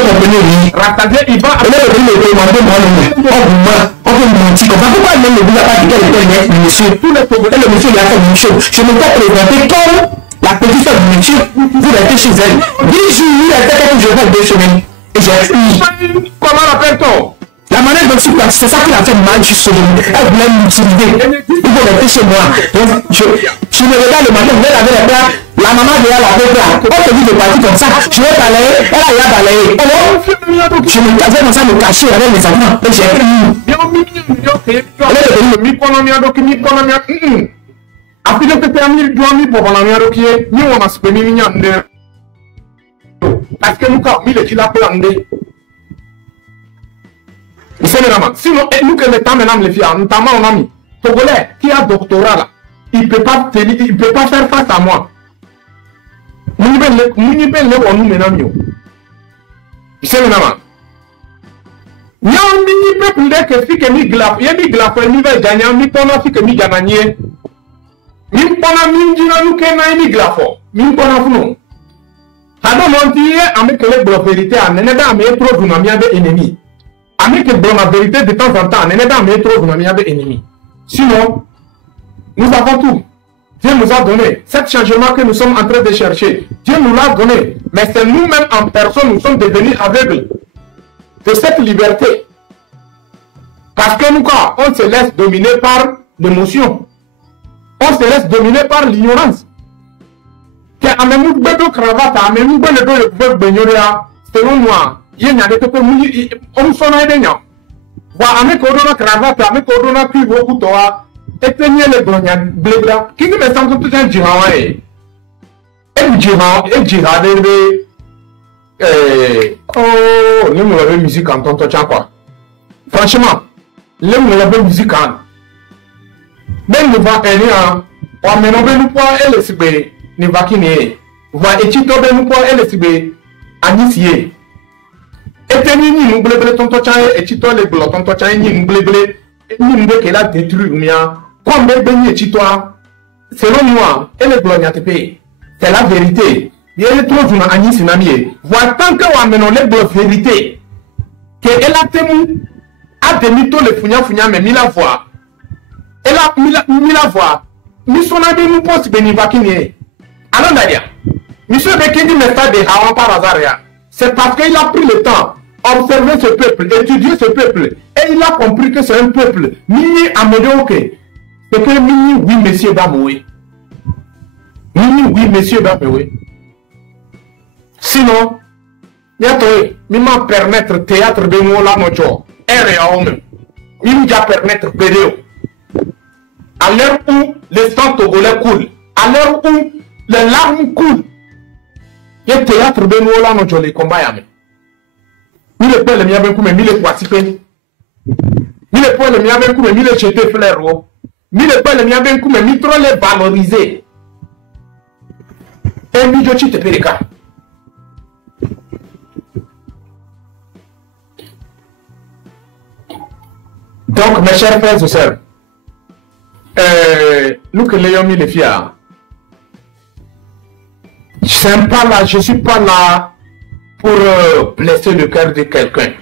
comprenez, oui. Il va venir le demander moi. On peut mentir comme ça. Pourquoi même ne vous a pas dit quel était le monsieur? Et le monsieur il a fait une chose. Je me fais présenter comme la petite soeur du monsieur. Vous restez chez elle. 10 jours, il a fait que je fais 2 semaines. Et j'ai fui. Comment l'appelle-t-on? La manière dont tu pratiques, c'est ça qui a fait mal jusqu'au jour. Elle voulait m'utiliser. Il faut rester chez moi. Donc, je me regarde le matin, je vais laver les plats. La maman derrière la plats. On te dit de partir comme ça. Je vais balayer. Elle a déjà balayé. Je me casais comme ça, me cacher avec mes enfants. Et j'ai fui. Parce que nous, quand il est là pour l'amener. Sinon, nous que les temps maintenant, les filles, notamment mon ami Togolais qui a doctorat là, il ne peut pas faire face à moi. Nous ne pouvons pas nous maintenant. C'est le nom. Nous ne pouvons pas que si que nous glaf, il y a des glaf, nous va gagner, nous pouvons si que nous gagnons. Nous pouvons nous que nous glaf, nous pouvons nous. Alors on dit avec les vérités, on n'est pas mais trop d'une amie avec ennemi. Avec la vérité de temps en temps, on n'est pas mais trop d'une amie avec ennemi. Sinon, nous avons tout. Dieu nous a donné. Cet changement que nous sommes en train de chercher, Dieu nous l'a donné. Mais c'est nous-mêmes en personne, nous sommes devenus aveugles de cette liberté. Parce que nous, quoi, on se laisse dominer par l'émotion. On se laisse dominer par l'ignorance. Selon moi, il y a des gens on s'en a des gens. Voilà, avec Odona cravate, avec Odona cuivre, et tenir les grognas, blébra, qui me semble tout un girant. Et girant, oh, nous l'avons musique en tonton quoi. Franchement, nous l'avons musique en. Ben nous va aller en. On me nomme nous pas et le sibé, ni va qui n'est. Va et tu tombes nous pas et le sibé, anicier. Et tenir nous blébé tonton et tu tombes les blocs tonton ni blébé, ni nous qu'elle a détruit mien. Comme ben et toi, selon moi, et le bloc te paye. C'est la vérité. Il y a trop d'une année sinamier. Voilà tant que on amène les blocs vérité. Que elle a tenu à demi tout le founia mais 1000 fois. Elle a 1000 fois. Nous sommes allés nous poser bénivakini. Alors d'ailleurs, monsieur Bekindi n'est pas de Hawan par hasard. C'est parce qu'il a pris le temps d'observer ce peuple, étudier ce peuple. Et il a compris que c'est un peuple. Mini Amédéoke. C'est que Mini, oui, monsieur Bamoué. Mini, oui, monsieur Bamoué. Sinon, il m'a permettre théâtre de moi là, mon jour. Et à homme. Il m'a permettre pédéo. À l'heure où le sang togolais coule, à l'heure où les larmes coulent, il y a théâtre de nous là, nous les combats. Il est pas le mien, mais il est participé. Il est pas le mien, mais il est jeté fleur. Il est pas le mien, mais il trop les valoriser. Et il est jeté périka. Donc, mes chers frères et sœurs, nous que les hommes, les filles, je ne suis pas là pour blesser le cœur de quelqu'un.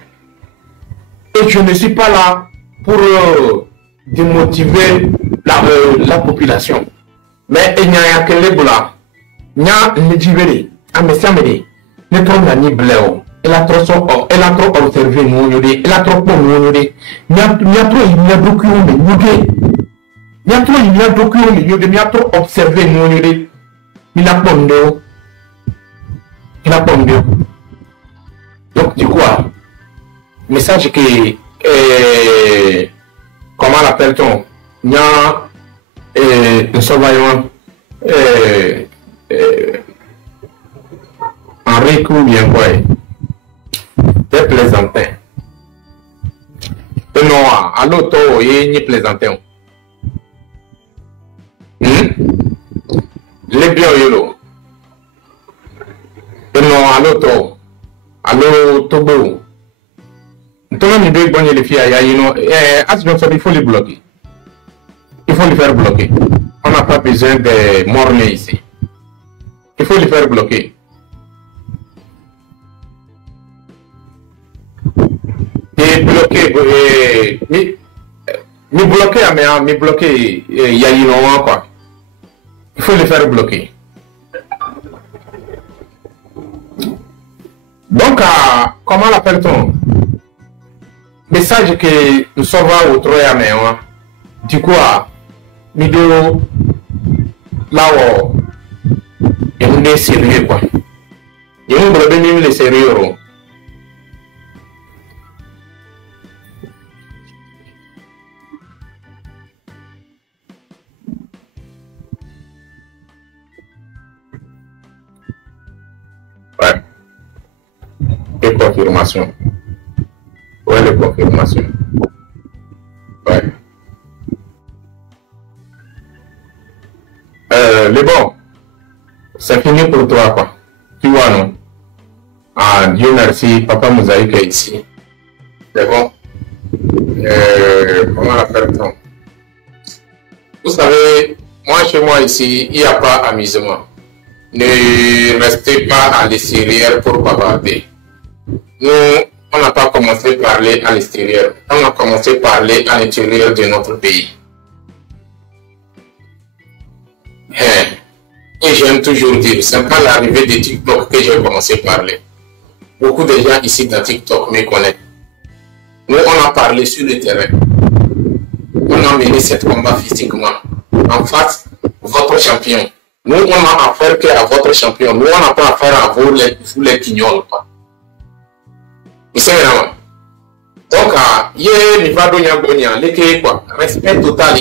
Et je ne suis pas là pour démotiver la population. Mais il n'y a que les boulas. Il y a les divers. Ah, mais ça me dit, ne tombe ni bléo. Elle a trop observé mon yodé. Elle a trop bon mon yodé. Il y a trop, il y a beaucoup de yodé. Il y a trop, il y a beaucoup de yodé. Il y a trop observé mon yodé. Il a bon de. Il a bon de. Donc, du coup, message que, comment l'appelle-t-on? Il y a un surveillant, Henri ou bien quoi? Des plaisantins. Et non, à l'auto, il y a des plaisantins. Les biens, yolo. Et non, à l'auto. Allô, Togo. Toi, il faut les filles, il faut les bloquer. Il faut les faire bloquer. On n'a pas besoin de morner ici. Il faut les faire bloquer. Et bloquer, mais bloquer, il y a une quoi. Il faut les faire bloquer. Donc, comment l'appelle-t-on? Message que nous sommes au Troyamé, du coup, vidéo là-haut, et on est sérieux, quoi. Et on veut bien les sérieux. Ouais. Et confirmation. Ouais, les confirmations. Ouais. Les bons, c'est fini pour toi, quoi. Tu vois, non? Ah, Dieu merci, Papa Mosaïque est ici. C'est bon. Comment l'appelle-t-on? Vous savez, moi, chez moi ici, il n'y a pas amusement. Ne restez pas à l'extérieur pour bavarder. Nous, on n'a pas commencé à parler à l'extérieur. On a commencé à parler à l'intérieur de notre pays. Et j'aime toujours dire, c'est pas l'arrivée de TikTok que j'ai commencé à parler. Beaucoup de gens ici dans TikTok me connaissent. Nous, on a parlé sur le terrain. On a mené ce combat physiquement. En face, votre champion. Nous, on a affaire qu'à votre champion. Nous, on n'a pas affaire à vous les guignols. Donc, il y a des gens qui ont respect total.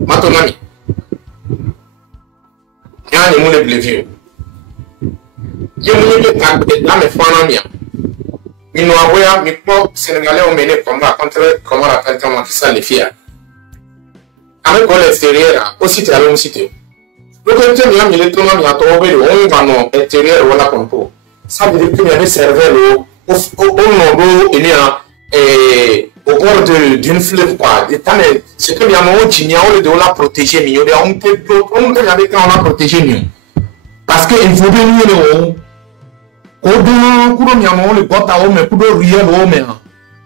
Maintenant, il y a des gens qui ont vieux. Il y a des gens qui ont fait un peu ils ont envoyé un micro sénégalais au mené combat contre comment la personne qui s'en les filles. Avec l'extérieur, aussi tu as le cité. Donc, quand tu as mis le tournoi, il y a trouvé le on va intérieur ou la compo. Ça veut dire qu'il y avait serveur au nombre et au bord d'une fleuve quoi. C'est que bien on tient on de la protéger mieux. On peut avec on a protégé mieux. Parce que il faut bien le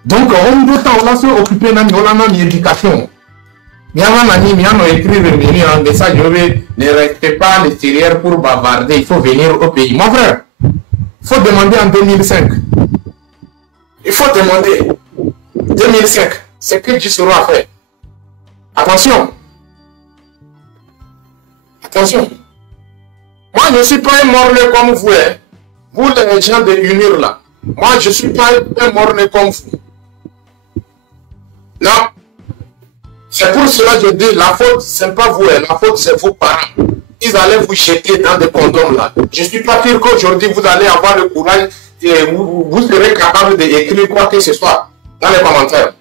donc on doit se occuper de l'éducation. Il y a un écrire un message, ne restez pas à l'extérieur pour bavarder, il faut venir au pays. Mon frère, il faut demander en 2005. Il faut demander 2005. C'est que tu sauras faire. Attention. Attention. Moi, je ne suis pas un morne comme vous. Hein. Vous, les gens de l'UNIR là. Moi, je ne suis pas un morne comme vous. Non. C'est pour cela que je dis, la faute, ce n'est pas vous, la faute, c'est vos parents. Ils allaient vous jeter dans des condoms là. Je ne suis pas sûr qu'aujourd'hui, vous allez avoir le courage et vous serez capable d'écrire quoi que ce soit dans les commentaires.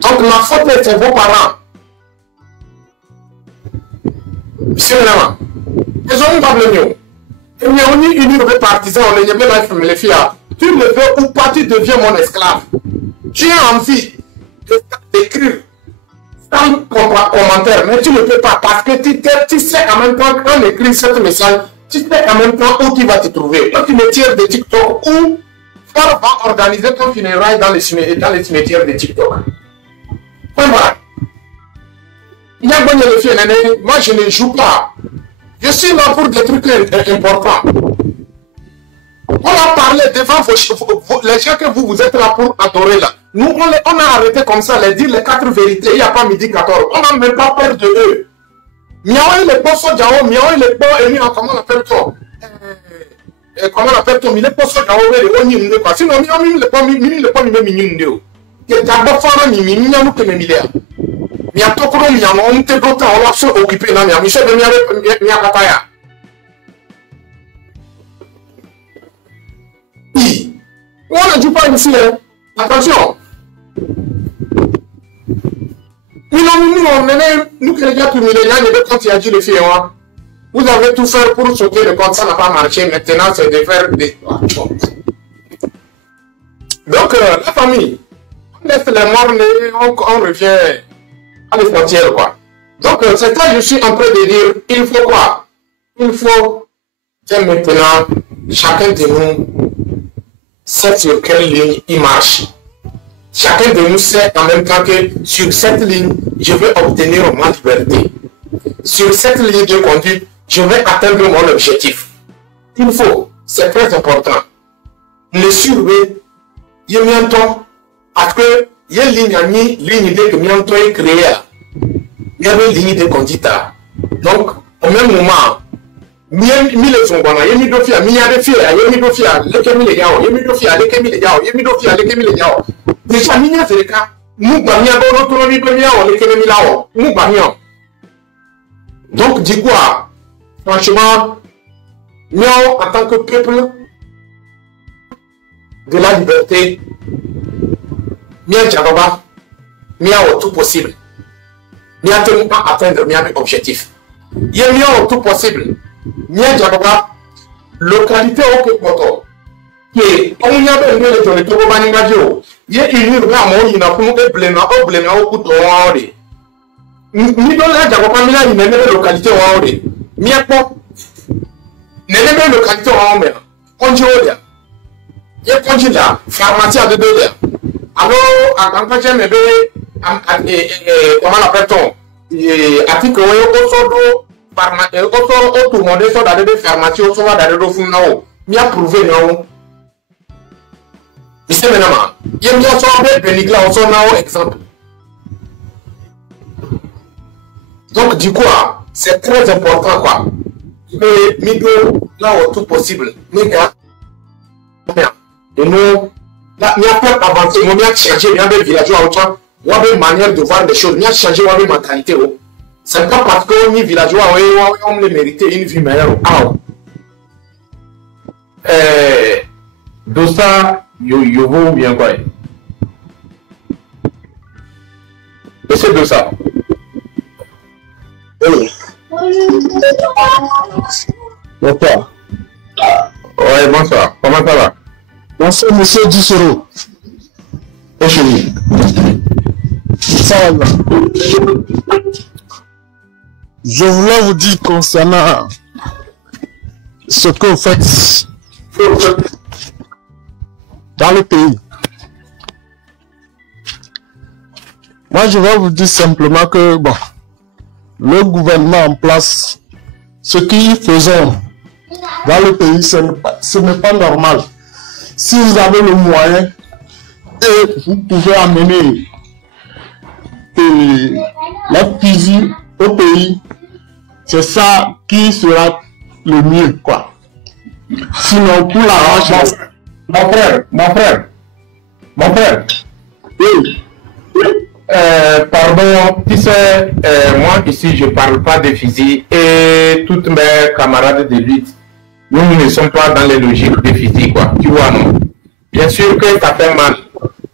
Donc, la faute, c'est vos parents. C'est vraiment. Ils ont pas le mieux. Et on est unis de partisans, on est les filles. Tu le veux ou pas, tu deviens mon esclave. Tu as envie d'écrire sans commentaire, mais tu ne peux pas parce que tu sais en même temps quand on écrit ce message, tu sais en même temps où tu vas te trouver. Dans le cimetière de TikTok ou Far va organiser ton funérail dans les cimetières de TikTok. Voilà. Il y a bon le fait, moi je ne joue pas. Je suis là pour des trucs importants. On a parlé devant les gens que vous êtes là pour adorer là. Nous, on a arrêté comme ça, les dire les 4 vérités. Il n'y a pas midi 14. On n'a même pas peur de eux. Miaoui les poissons Jao, Miaoui les poissons, comment on appelle ça? Comment on appelle ça? Les poissons Jao, on y est pas. Sinon, Miaoui les poissons, les poissons, les d'abord, il y a un peu de milliards. Il y a un peu de milliards. On est content, on va s'occuper de la mission de Miapapaya. On ne joue pas ici, hein. Attention. Nous, Crédia, tout le quand il a dit le film, vous avez tout fait pour sauter le compte, ça n'a pas marché. Maintenant, c'est de faire des. Donc, la famille. On laisse les morts, on revient à l'essentiel, quoi. Donc, c'est ça que je suis en train de dire. Il faut quoi? Il faut que maintenant, chacun de nous sait sur quelle ligne il marche. Chacun de nous sait en même temps que sur cette ligne, je vais obtenir ma liberté. Sur cette ligne de conduite, je vais atteindre mon objectif. Il faut, c'est très important. Le surveiller, il y a un temps. Parce que il y a une ligne de mianto est créée. Il y avait une ligne de conduite. Donc, au même moment, il y a mis les zongwana, il y a mis deux filles, il y a mis deux filles, les kemi les yao, il y a mis deux filles, les kemi les yao, il y a mis deux filles, les kemi les yao. Déjà, il y a des cas, nous bamions, nous autonomie bamions, les kemi lao, nous bamions. Donc, du coup, franchement, nous, en tant que peuple de la liberté, Mia Djagoba, Mia au tout possible. Mia ne pas atteindre Mia objectif. Il y a Mia au tout possible. Mia Djagoba, localité au Képoto. Qui on y a bien le tour de Togo Banigadio. Il y a une vraiment il n'a pas de bléma au couteau en oré. Ni dans la Djagoba, Mia il n'est localité en oré. Mia pas. N'est pas localité en oré. On dit au dia. Il y a quand il a pharmacie à 2 heures. Alors, quand j'ai mes bébés, comment l'appelle-t-on? Article au tout le monde est dans des pharmacies, au soir dans des fonds, il a prouvé non. Mais c'est maintenant, il y a mis en sorte de bénigla au son exemple. Donc, du coup, c'est très important, quoi. Mais, mido, là, au tout possible, mais gars, et nous, là, il y a pas avancé, il y a changé, il y a des villageois autant, il y a une manière de voir les choses, il y a changé, il y a une mentalité. C'est pas parce qu'on est villageois, on le mérite une vie meilleure. Dosa, Yovo, bien quoi. Monsieur Dosa. Oui. Bonsoir. Ouais, bonsoir. Comment ça va? Bonsoir, monsieur Dussoro. Bonjour. Ça va. Je voulais vous dire concernant ce que vous faites dans le pays. Moi, je vais vous dire simplement que, bon, le gouvernement en place, ce qu'ils font dans le pays, ce n'est pas normal. Si vous avez le moyen et vous pouvez amener la fusil au pays, c'est ça qui sera le mieux, quoi. Sinon, pour l'arrangement... Mon frère. Oui. Pardon. bon, tu sais, moi ici, je ne parle pas de physique et toutes mes camarades de lutte, nous ne sommes pas dans les logiques de physique, quoi. Tu vois, non? Bien sûr que ça fait mal.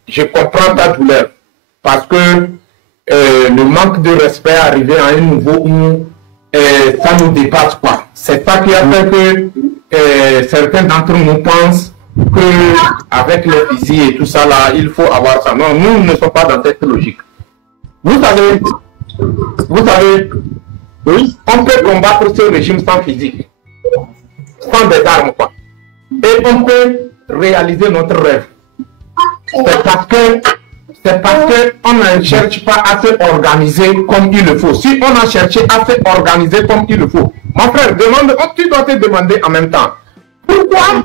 Je comprends ta douleur parce que le manque de respect arrivé à un niveau où ça nous dépasse, quoi. C'est ça qui a fait que certains d'entre nous pensent qu'avec les physiques et tout ça, là, il faut avoir ça. Non, nous ne sommes pas dans cette logique. Vous savez, oui, on peut combattre ce régime sans physique, sans des armes, quoi. Et on peut réaliser notre rêve. C'est parce que on ne cherche pas à se organiser comme il le faut. Si on a cherché à se organiser comme il le faut, mon frère, tu dois te demander en même temps, pourquoi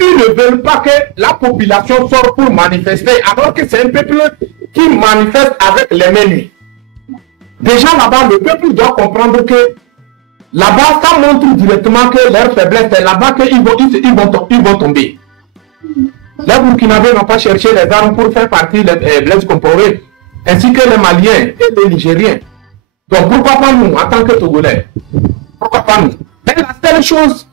ils ne veulent pas que la population sorte pour manifester alors que c'est un peuple qui manifeste avec les mains nues. Déjà là-bas, le peuple doit comprendre que là-bas, ça montre directement que leur faiblesse, c'est là-bas qu'ils vont tomber. Les Burkinabés n'ont pas cherché les armes pour faire partie des Blaise Compaoré, ainsi que les Maliens et les Nigériens. Donc pourquoi pas nous, en tant que Togolais? Pourquoi pas nous? Mais la seule chose,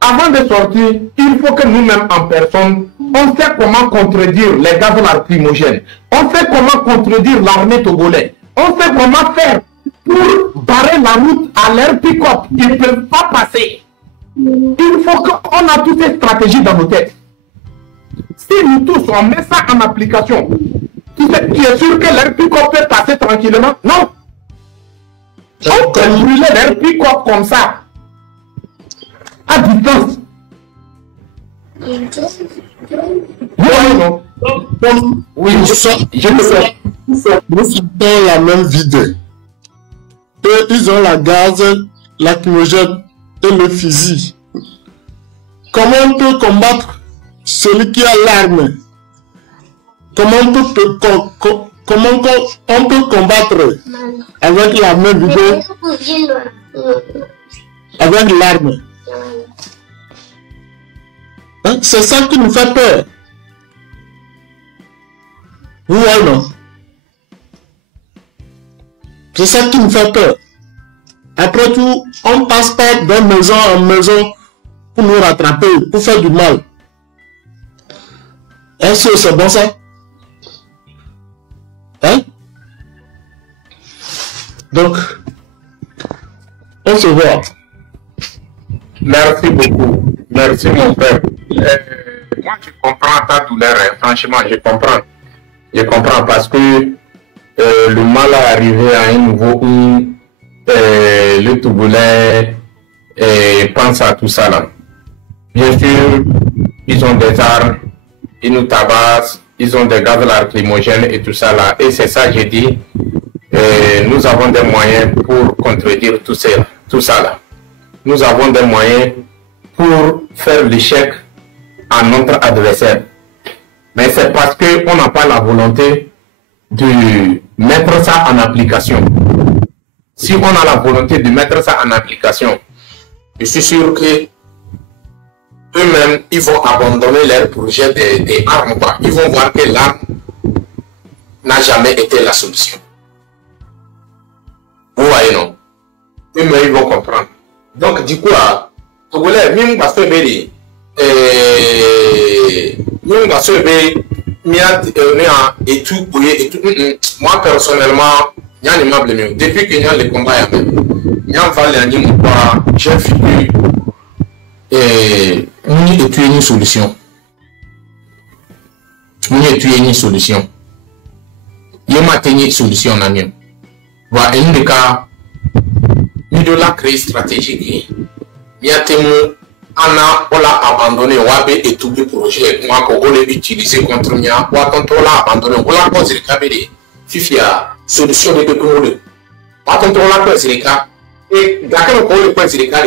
avant de sortir, il faut que nous-mêmes en personne, on sait comment contredire les gaz lacrymogènes. On sait comment contredire l'armée togolaise. On sait comment faire pour barrer la route à leur pick-up. Ils ne peuvent pas passer. Il faut qu'on a toutes ces stratégies dans nos têtes. Si nous tous, on met ça en application, tu es sûr que leur pick-up peut passer tranquillement? Non. On peut brûler leur pick-up comme ça, à distance. Oui, non. Oui, je le sais. Nous sommes la même vide. Eux, ils ont la gaz lacrymogène et le fusil. Comment on peut combattre celui qui a l'arme? Comment on peut combattre avec la main vide, avec l'arme? Hein? C'est ça qui nous fait peur. Oui ou non? C'est ça qui nous fait peur. Après tout, on passe pas de maison en maison pour nous rattraper, pour faire du mal. Est-ce que c'est bon ça? Hein? Donc, on se voit. Merci beaucoup. Merci mon père. Moi je comprends ta douleur, hein. Franchement je comprends. Je comprends parce que le mal est arrivé à un niveau où le Togolais pense à tout ça là. Bien sûr, ils ont des armes, ils nous tabassent, ils ont des gaz lacrymogènes et tout ça là. Et c'est ça que j'ai dit, nous avons des moyens pour contredire tout ça là. Nous avons des moyens pour faire l'échec à notre adversaire. Mais c'est parce qu'on n'a pas la volonté de mettre ça en application. Si on a la volonté de mettre ça en application, je suis sûr que eux-mêmes, ils vont abandonner leur projet des armes. Ils vont voir que l'arme n'a jamais été la solution. Vous voyez, non? Eux-mêmes, ils vont comprendre. Donc, du coup, Togolais, même parce que moi personnellement, depuis que le combat j'ai vu une solution. Une solution. Il m'a tenu une solution. Voilà, un cas, nous la créer stratégique. Il y a des mots, on l'a abandonné, on a et tout le projet, on l'a utilisé contre moi, on l'a abandonné, on l'a posé le cabine. Fifia, solution de deux coups. On l'a posé le cas, et d'accord, on l'a posé le cas.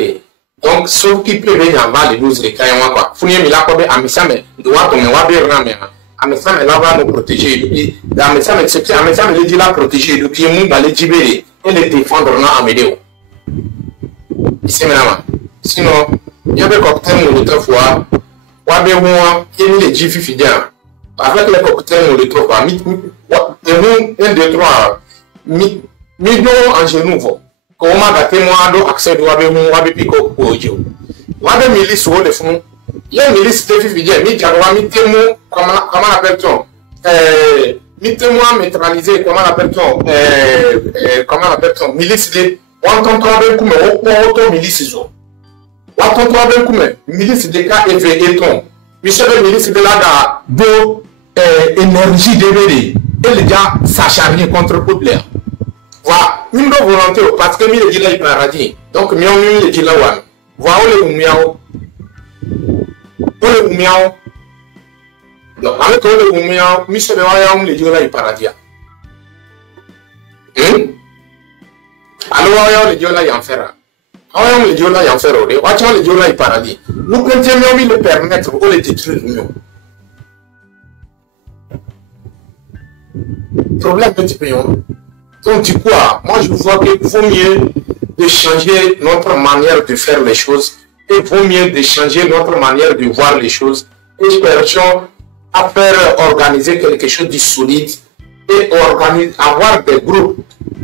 Donc, ce qui peut venir en bas de 12 les cas, quoi. Fouillez, mais là, comme Amisame, doit tomber, on va bien ramener. Amisame, là, va nous protéger. Amisame, c'est Amisame, il dit là, protéger, donc il m'a les libérer et les défendre là, à Médéo. Sinon, il y a des cocktails Molotov fois, il y a des gens qui les jiffy fidèles. Avec les cocktails Molotov, Et nous, 1, 2, 3, millions en genoux, comment gâter moi, accès de Wabi Pico pour Dieu. Wabi milice ou le fond. Il y a une milice de Fifidien, comment appelle-t-on? Mettez-moi neutraliser, comment appelle-t-on? Milice de. On t'entend bien comme auto milice. On t'entend bien comme milice de KFE. Michel milice de la do énergie DVD. Et les gens s'acharnent contre Poudleur. Voilà, une volonté parce que nous les dit paradis. Donc nous les dit là. Voilà les miao. Le miao. Donc avec le miao, Michel Waya les dit là paradis. Alors les dit là y en fera. Alors les dit là y en fera. Watch les dit là paradis. Nous continuons le permettre ou les détruire nous. Problème petit peu. Donc du coup, moi je vois qu'il vaut mieux de changer notre manière de faire les choses et il vaut mieux de changer notre manière de voir les choses et cherchons à faire organiser quelque chose de solide et avoir des groupes,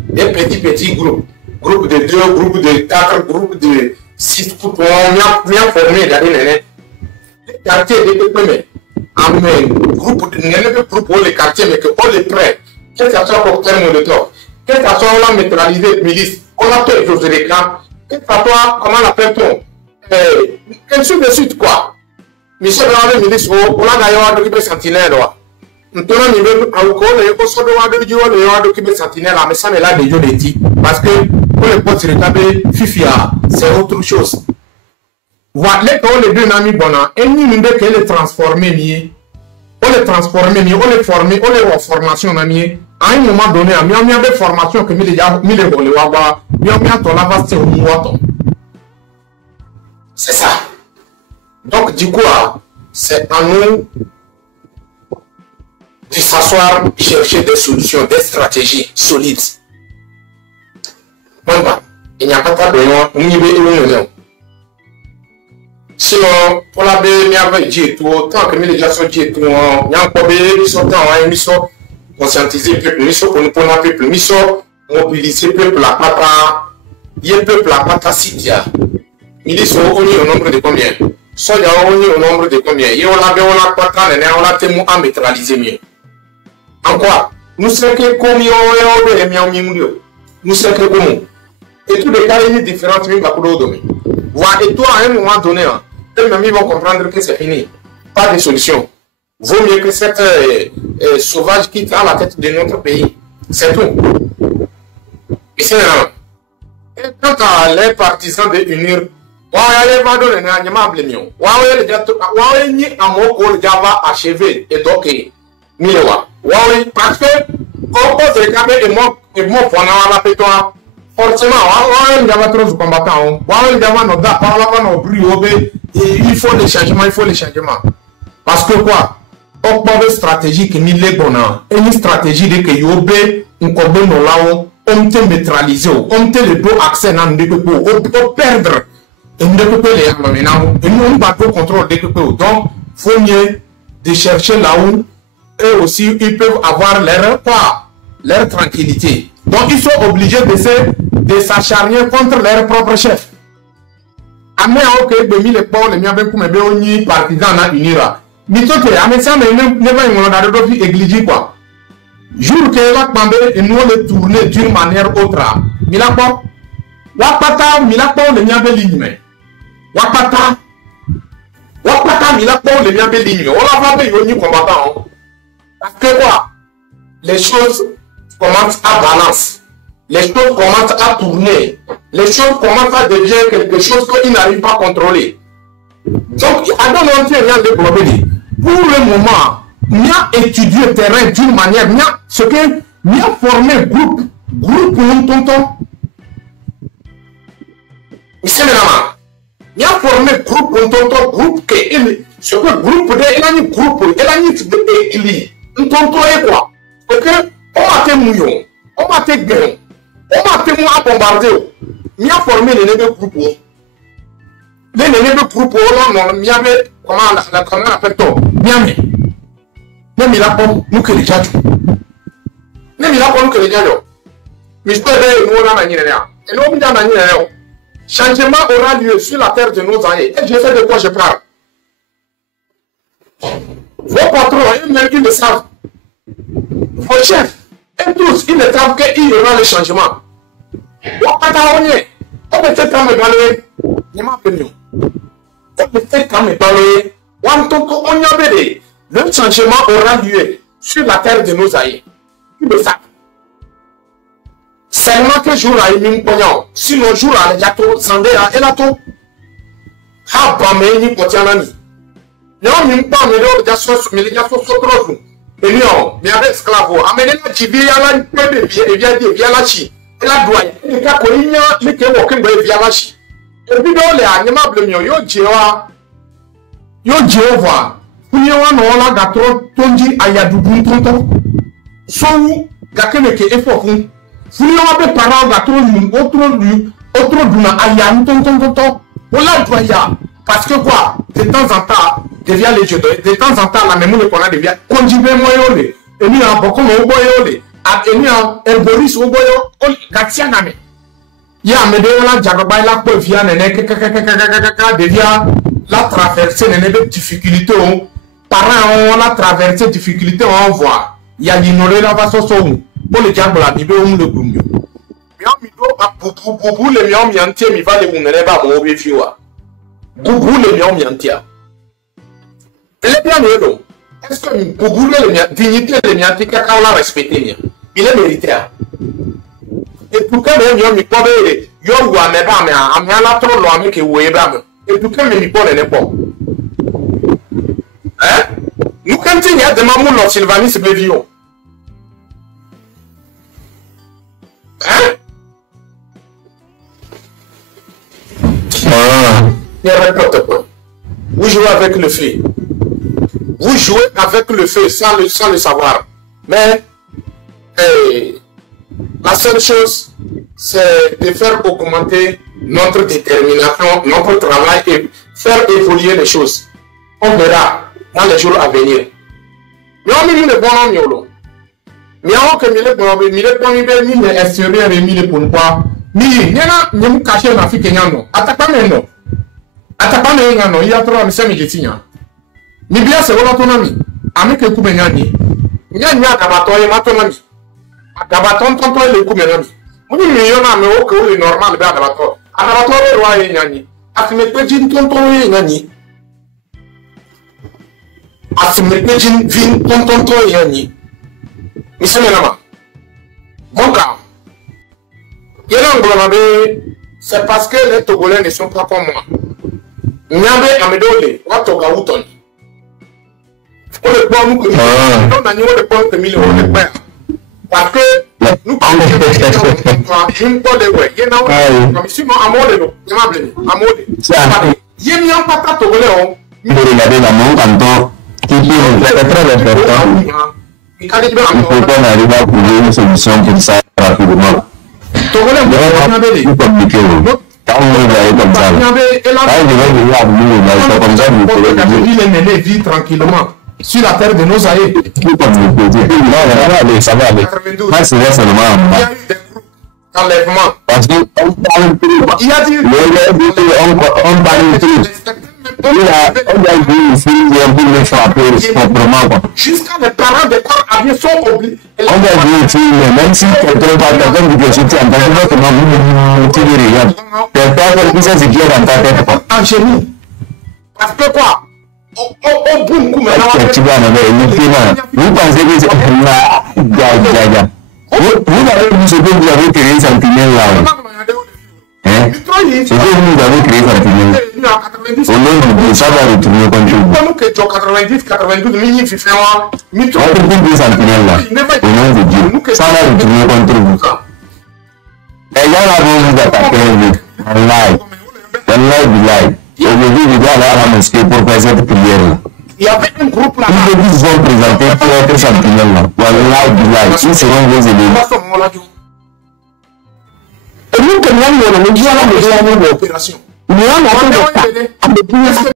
des petits groupes, groupes de 2, groupes de 4, groupes de 6 pour bien former les quartiers de PPM. Amen. Groupe pour les quartiers, mais que on les prête. Qu'est-ce que ça soit pour faire mon temps? Qu'est-ce que ça soit on a neutralisé milice? On a fait les des camps. Qu'est-ce que ça soit, comment l'appelle-t-on? Quelle suite de suite quoi? Michel Randé milice, on a d'ailleurs occupé sentinelle. Maintenant, il veut encore les postes de occupé sentinelle, mais ça n'est là de Yoneti. Parce que pour les postes rétablir, Fifia, c'est autre chose. Voilà, les deux amis bonheur, et nous nous devons les transformer. On les transformer, on les former, on les formation à un moment donné, on a des formations que c'est ça. Donc, du coup, c'est à nous de s'asseoir, chercher des solutions, des stratégies solides. Bon, il n'y a pas de besoin, sinon, pour la BMI, tant que les gens sont dit, il y a un problème, ils sont conscientiser le peuple, ils sont pour la peuple, ils sont mobiliser le peuple, la pata, il y a le peuple, la pata sitia. Ils sont au nombre de combien? Soit il y a au nombre de combien? Il y a la pata, on l'a témoin à neutraliser mieux. En quoi? Nous sommes que comme il y a nous sommes que comme et tous les cas, il y a différentes choses pour le domaine. Et toi, à un moment donné, eux-mêmes vont comprendre que c'est fini. Pas de solution. Vaut mieux que cette sauvage quitte à la tête de notre pays. C'est tout. Et c'est là. Et quant à les partisans de l'unir, les va donner un aimable mieux. Ni à mon col Java achevé et donc, Milewa. Parce que, on peut regarder et moi, pendant la pétoire. Forcément, il y a trop de combattants. Il faut des changements, il faut les changements. Parce que quoi? On parle de stratégie qui n'est pas bonne. Et une stratégie de que Yobé, on connaît nos là, on te neutraliser, on te le dos accès dans le DPP, on peut perdre. Et nous DPP les maintenant, et nous on va pas contrôle DPP. Donc, il faut mieux de chercher là où eux aussi ils peuvent avoir leur tranquillité. Donc ils sont obligés de s'acharner contre leur propre chef. Amé ok de mille ports les miens comme béoni partisans na unira. Mitote amé ça mais ne va y avoir d'autres églises quoi. Jour que la pambé et nous le tourner d'une manière autre. Milako Wapata milako les miens béligne. Wapata milako les miens béligne. On va pas yoni combattant. Parce que quoi? Les choses commencent à balancer. Les choses commencent à tourner. Les choses commencent à devenir quelque chose qu'ils n'arrivent pas à contrôler. Donc, à dans l'entier, rien de problème. Pour le moment, il y a étudié le terrain d'une manière, il y a ce que il y a formé groupe pour nous tonton. C'est le moment. Il y a formé groupe pour nous tonton, groupe que ce que groupe de il a un groupe, il a un équilibre. Nous tonton est quoi? Parce que on a été mouillon, on a été guéron. On m'a témoin à bombarder. Il a formé les nébés groupes. Les nébés groupes, il y avait, comment on appelle-t-on? Bien, mais il a pas, nous que les gens. il a connu que les gars, mais je peux changement aura lieu sur la terre de nos aïeux. Et je sais de quoi je parle. Vos patrons, eux-mêmes, ils le savent. Vos chefs, et tous, ils ne savent qu'il y aura le changement. On peut faire comme balayer. On peut faire comme balayer. Le changement aura lieu sur la terre de nos aïeux. Ils le savent. Seulement que jour à une pognon, sinon jour à l'Égato, Sandé à Elato. Ha, Bamé, ni Potianani. Non, mais pas, mais l'autre garçon, mais les garçons sont trop longs. Et non, mais avec esclavo, amenez la TV à la peu de vie, et via la chi. Et la douane, et la colline, mais qui est aucun de via la chi. Et puis, dans les animables, yo, Jéhovah. Yo, Jéhovah. Pouillon, on a gâteau, tondi, ayadoubou, tonton. Son, gakemeke, et fokun. Si on a des parents autre duna ayam tonton on l'a doya parce que quoi de temps en temps devient les jeux de temps en temps la mémoire qu'on a devient conjugué moyole et nous en beaucoup au boyole et nous en boris au boyo gatia name ya me de la jagoba la ko via nene devient la traversée nene de difficulté parents on la traversée difficulté on voit il y a ignoré la façon pour le diable la Bible on le goumio miamido a boubou le miamiantie mi va le muneba mo befiwa boubou le miamiantia le bien non est-ce que boubou le dignité le miantie kaka on l'a respecté il est mérité et pour que le miami pas bere yo wa me ba me amia la tro lo ame ke we ba me et pour que me mi pas ne pas hein nous quand il y a de mamou lo Sylvanis Bevio. Hein? Il n'y a n'importe quoi. Vous jouez avec le feu. Vous jouez avec le feu sans le savoir. Mais la seule chose, c'est de faire augmenter notre détermination, notre travail et faire évoluer les choses. On verra dans les jours à venir. Mais on est bon. Mais avant que mille extérieur et mille pour quoi mi yana nyemu caché na fike nyano atakame no il y a trop amsemi getinya mi bia se wala tonami amike ku benyani nyanya dabato e matonami dabaton tonto le ku benyani muni mi yona me o ko le normal be dabato le wa e nyani afime pejin tonto e nyani afime pejin vin tonto e nyani. Monsieur Ménama, mon cas, c'est parce que les Togolais ne sont pas comme moi. Nyambe Amedole, Watoga Wouton. On le prend nous comme le prend comme il est parce que nous sommes pas de way. Il y a comme si moi amode, il y a un pata Togolais. Il la mon canton qui est très important. Il faut qu'on arrive à trouver une solution pour ça rapidement. C'est compliqué. Quand on va aller comme ça, quand je vais venir à vous, comme ça, vous pouvez vivre tranquillement sur la terre de nos aïeux. Non, ça va aller. Moi, c'est seulement en bas. Enlèvement. Parce qu'on parle plus. Il a dit. On parle plus. On a vu ici, il y a beaucoup de frapper proprement. Jusqu'à les parents des corps aviés sont obligés. On a vu ici, même si quelqu'un parle de quelque chose, tu entends comment vous regardez. Tu n'as pas ça, c'est qui est dans ta tête. En génie. Parce que quoi? Au bout, tu vas en avoir. Vous pensez que c'est vous avez vu ce que vous avez créé Sentinelle là. C'est que vous avez créé Sentinelle. Au nom de ça va retourner contre vous. Nous que 90, 92 minutes, il fait un mitro. On peut plus de Sentinelle là. Au nom de Dieu. Ça va retourner contre vous. Et là, là, vous attaquez en live. En live. Aujourd'hui, vous allez à la mosquée pour faire cette prière là. Il y avait un groupe là. Ils vont présenter pour être Sentinelle là. Voilà, ils seront vos élèves. Et nous, nous avons une opération. Nous avons